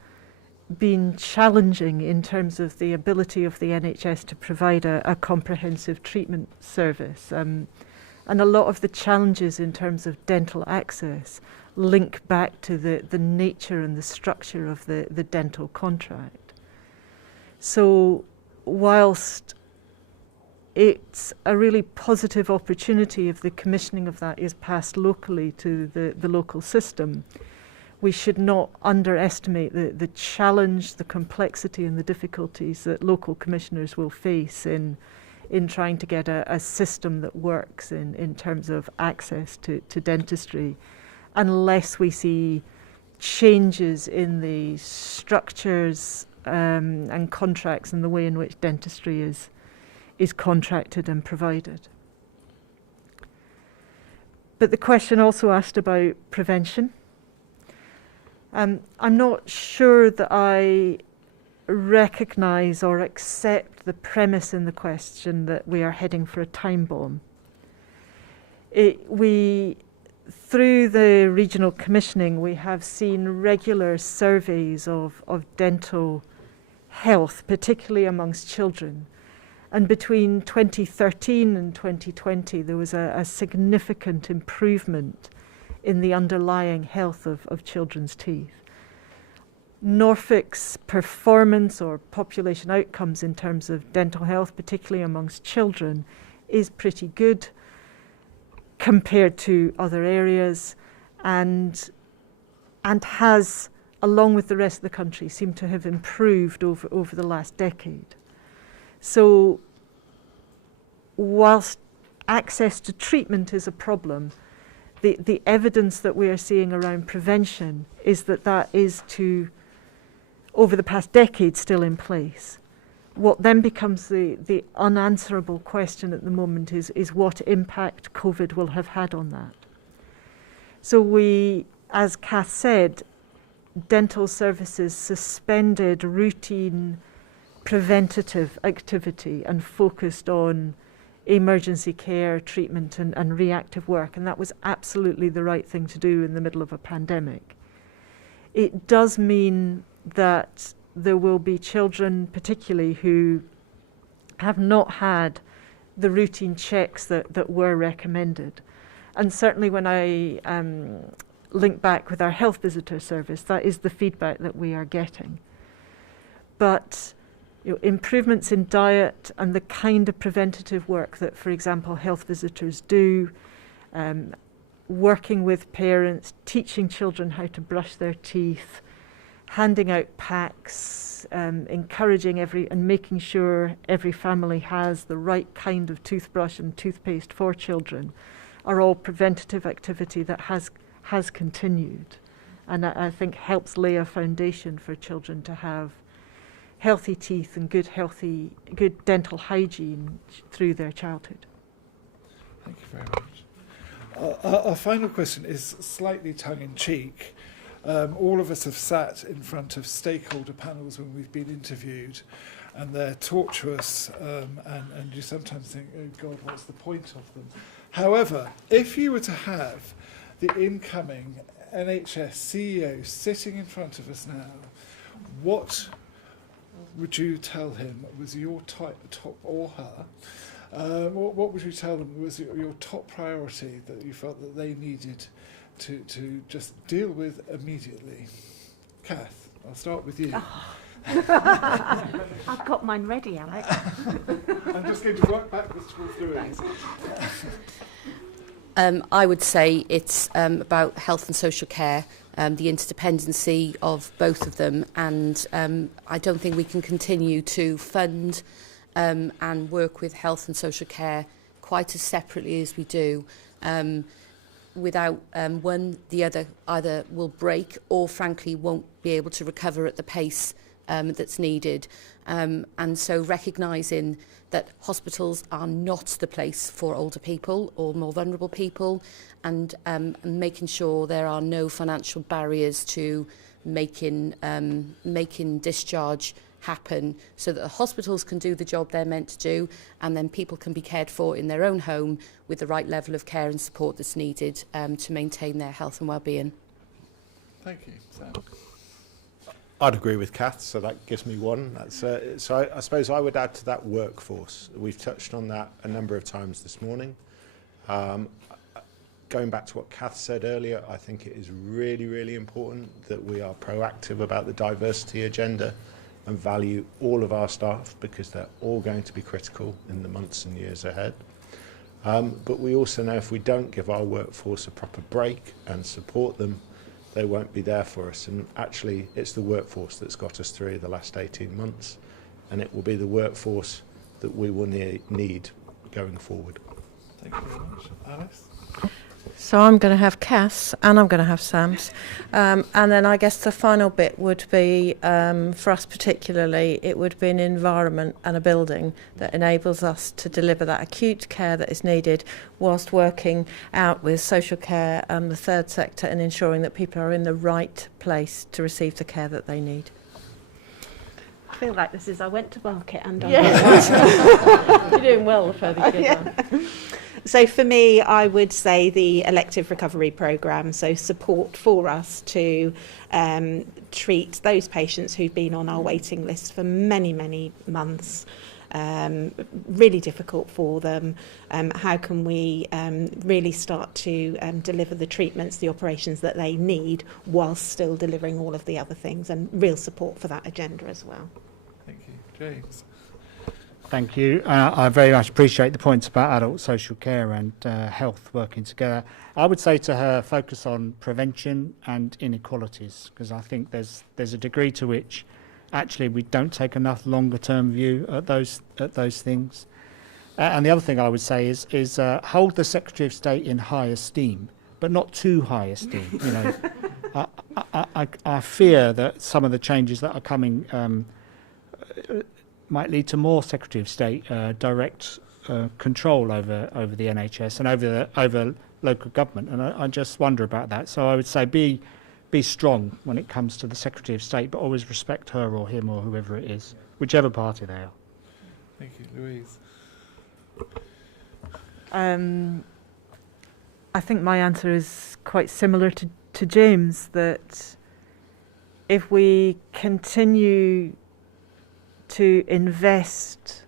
been challenging in terms of the ability of the NHS to provide a comprehensive treatment service. And a lot of the challenges in terms of dental access link back to the nature and the structure of the dental contract. So whilst it's a really positive opportunity if the commissioning of that is passed locally to the local system, we should not underestimate the challenge, the complexity and the difficulties that local commissioners will face in trying to get a system that works in terms of access to dentistry, unless we see changes in the structures and contracts and the way in which dentistry is contracted and provided. But the question also asked about prevention. I'm not sure that I recognise or accept the premise in the question that we are heading for a time bomb. Through the regional commissioning, we have seen regular surveys of dental health, particularly amongst children. And between 2013 and 2020, there was a significant improvement in the underlying health of children's teeth. Norfolk's performance or population outcomes in terms of dental health, particularly amongst children, is pretty good compared to other areas, and has, along with the rest of the country, seemed to have improved over the last decade. So whilst access to treatment is a problem, the evidence that we are seeing around prevention is that is over the past decade, still in place. What then becomes the unanswerable question at the moment is what impact COVID will have had on that. So we, as Kath said, dental services suspended routine preventative activity and focused on emergency care, treatment and reactive work, and that was absolutely the right thing to do in the middle of a pandemic. It does mean that there will be children particularly who have not had the routine checks that were recommended. And certainly when I link back with our health visitor service, that is the feedback that we are getting. But improvements in diet and the kind of preventative work that, for example, health visitors do, working with parents, teaching children how to brush their teeth, handing out packs, encouraging and making sure every family has the right kind of toothbrush and toothpaste for children, are all preventative activity that has continued, and I think helps lay a foundation for children to have healthy teeth and good dental hygiene through their childhood. Thank you very much. Our final question is slightly tongue-in-cheek. All of us have sat in front of stakeholder panels when we've been interviewed, and they're tortuous, and you sometimes think, oh God, what's the point of them? However, if you were to have the incoming NHS CEO sitting in front of us now, what would you tell him was your top, or her, what would you tell them was your top priority that you felt that they needed to just deal with immediately? Kath, I'll start with you. I've got mine ready, Alex. I'm just going to work backwards through it. I would say it's about health and social care, the interdependency of both of them, and I don't think we can continue to fund and work with health and social care quite as separately as we do. Without one, the other either will break or frankly won't be able to recover at the pace that's needed. And so recognising that hospitals are not the place for older people or more vulnerable people, and making sure there are no financial barriers to making discharge happen, so that the hospitals can do the job they're meant to do, and then people can be cared for in their own home with the right level of care and support that's needed to maintain their health and well-being. Thank you, Sam. I'd agree with Kath, so that gives me one. So I suppose I would add to that workforce. We've touched on that a number of times this morning. Going back to what Kath said earlier, I think it is really, really important that we are proactive about the diversity agenda and value all of our staff, because they're all going to be critical in the months and years ahead. But we also know if we don't give our workforce a proper break and support them, they won't be there for us. And actually, it's the workforce that's got us through the last 18 months, and it will be the workforce that we will need going forward. Thank you very much. Alice? So I'm going to have Cass and I'm going to have Sam's. And then I guess the final bit would be, for us particularly, it would be an environment and a building that enables us to deliver that acute care that is needed, whilst working out with social care and the third sector and ensuring that people are in the right place to receive the care that they need. I feel like this is I went to market and I You're doing well the further you get on. So for me, I would say the elective recovery programme, so support for us to treat those patients who've been on our waiting list for many, many months, really difficult for them. How can we really start to deliver the treatments, the operations that they need, whilst still delivering all of the other things, and real support for that agenda as well. Thank you. James? Thank you. I very much appreciate the points about adult social care and health working together. I would say to her, focus on prevention and inequalities, because I think there's a degree to which actually we don't take enough longer term view at those things. And the other thing I would say is hold the Secretary of State in high esteem, but not too high esteem. You know, I fear that some of the changes that are coming might lead to more Secretary of State direct control over the NHS and over local government, and I just wonder about that. So I would say be strong when it comes to the Secretary of State, but always respect her or him or whoever it is, whichever party they are. Thank you, Louise. I think my answer is quite similar to James, that if we continue to invest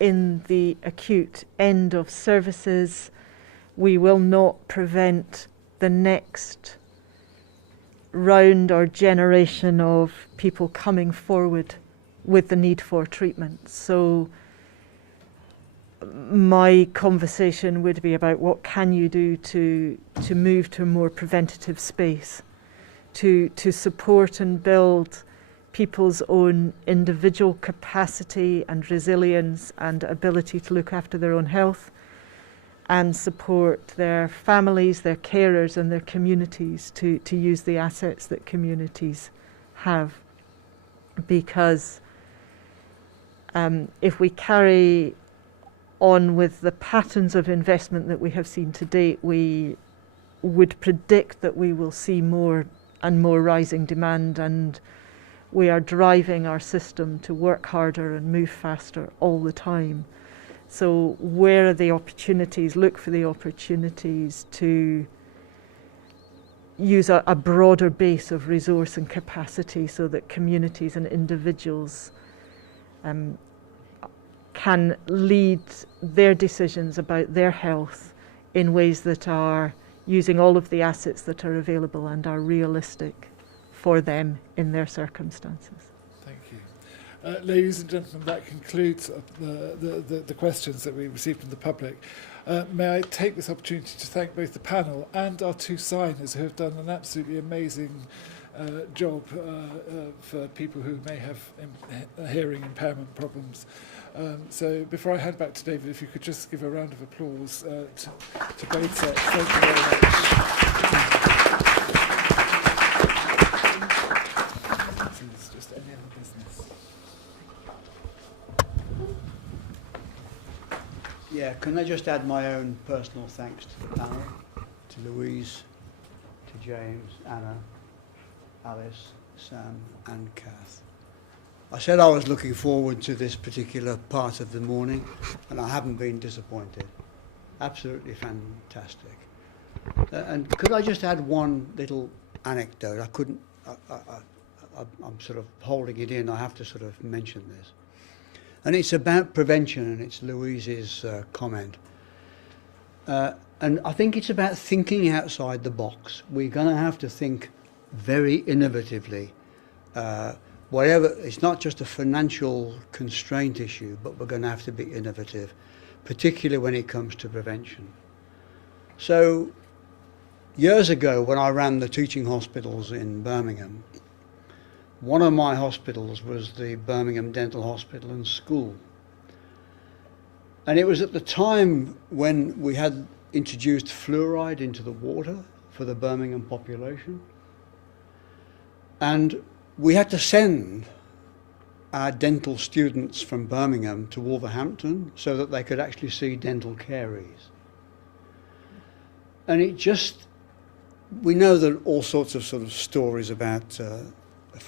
in the acute end of services, we will not prevent the next round or generation of people coming forward with the need for treatment. So my conversation would be about what can you do to move to a more preventative space, to support and build people's own individual capacity and resilience and ability to look after their own health, and support their families, their carers and their communities to use the assets that communities have. Because if we carry on with the patterns of investment that we have seen to date, we would predict that we will see more and more rising demand, and we are driving our system to work harder and move faster all the time. So where are the opportunities? Look for the opportunities to use a broader base of resource and capacity so that communities and individuals can lead their decisions about their health in ways that are using all of the assets that are available and are realistic for them in their circumstances. Thank you. Ladies and gentlemen, that concludes the questions that we received from the public. May I take this opportunity to thank both the panel and our two signers who have done an absolutely amazing job for people who may have hearing impairment problems. So before I hand back to David, if you could just give a round of applause to both sets. Thank you very much. Just any other business. Yeah, can I just add my own personal thanks to the panel, to Louise, to James, Anna, Alice, Sam and Kath. I said I was looking forward to this particular part of the morning, and I haven't been disappointed. Absolutely fantastic. And could I just add one little anecdote? I couldn't, I'm sort of holding it in, I have to sort of mention this. And it's about prevention, and it's Louise's comment. And I think it's about thinking outside the box. We're going to have to think very innovatively. Whatever, it's not just a financial constraint issue, but we're going to have to be innovative, particularly when it comes to prevention. So, years ago, when I ran the teaching hospitals in Birmingham, one of my hospitals was the Birmingham Dental Hospital and School. And it was at the time when we had introduced fluoride into the water for the Birmingham population. And we had to send our dental students from Birmingham to Wolverhampton so that they could actually see dental caries. And it just, we know that all sorts of sort of stories about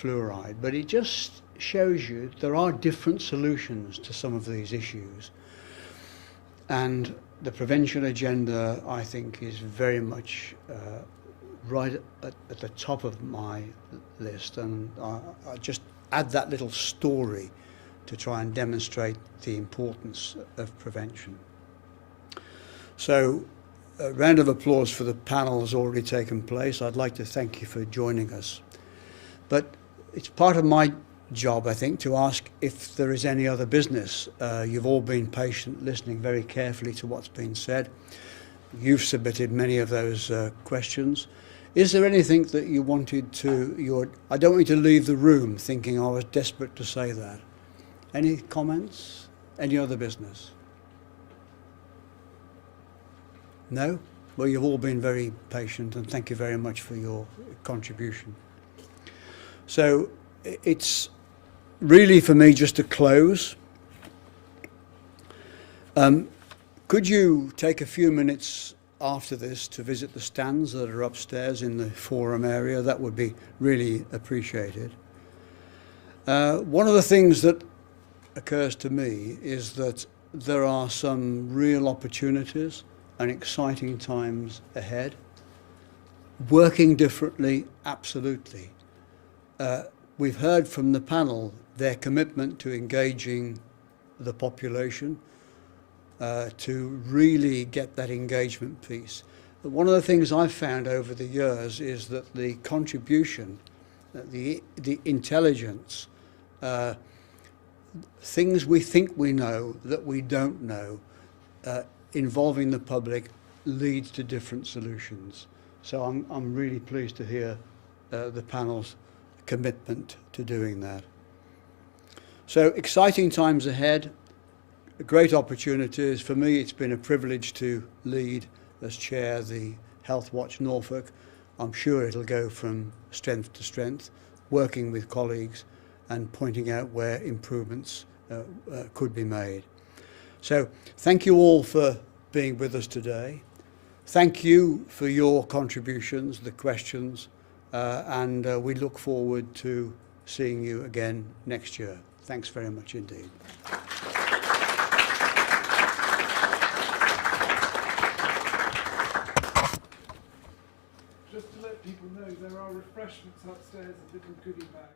fluoride, but it just shows you there are different solutions to some of these issues. And the prevention agenda, I think, is very much right at the top of my list, and I just add that little story to try and demonstrate the importance of prevention. So a round of applause for the panel has already taken place. I'd like to thank you for joining us. But it's part of my job, I think, to ask if there is any other business. You've all been patient, listening very carefully to what's been said. You've submitted many of those questions. Is there anything that you wanted to, I don't want you to leave the room thinking I was desperate to say that. Any comments? Any other business? No? Well, you've all been very patient, and thank you very much for your contribution. So it's really for me just to close. Could you take a few minutes after this to visit the stands that are upstairs in the forum area? That would be really appreciated. One of the things that occurs to me is that there are some real opportunities and exciting times ahead. Working differently, absolutely. We've heard from the panel their commitment to engaging the population, to really get that engagement piece. But one of the things I've found over the years is that the contribution, the intelligence, things we think we know that we don't know, involving the public leads to different solutions. So I'm really pleased to hear the panel's commitment to doing that. So exciting times ahead, great opportunities. For me, it's been a privilege to lead as chair the Healthwatch Norfolk. I'm sure it'll go from strength to strength, working with colleagues and pointing out where improvements could be made. So thank you all for being with us today. Thank you for your contributions, the questions, and we look forward to seeing you again next year. Thanks very much indeed. Just to let people know, there are refreshments upstairs, a little goodie bag.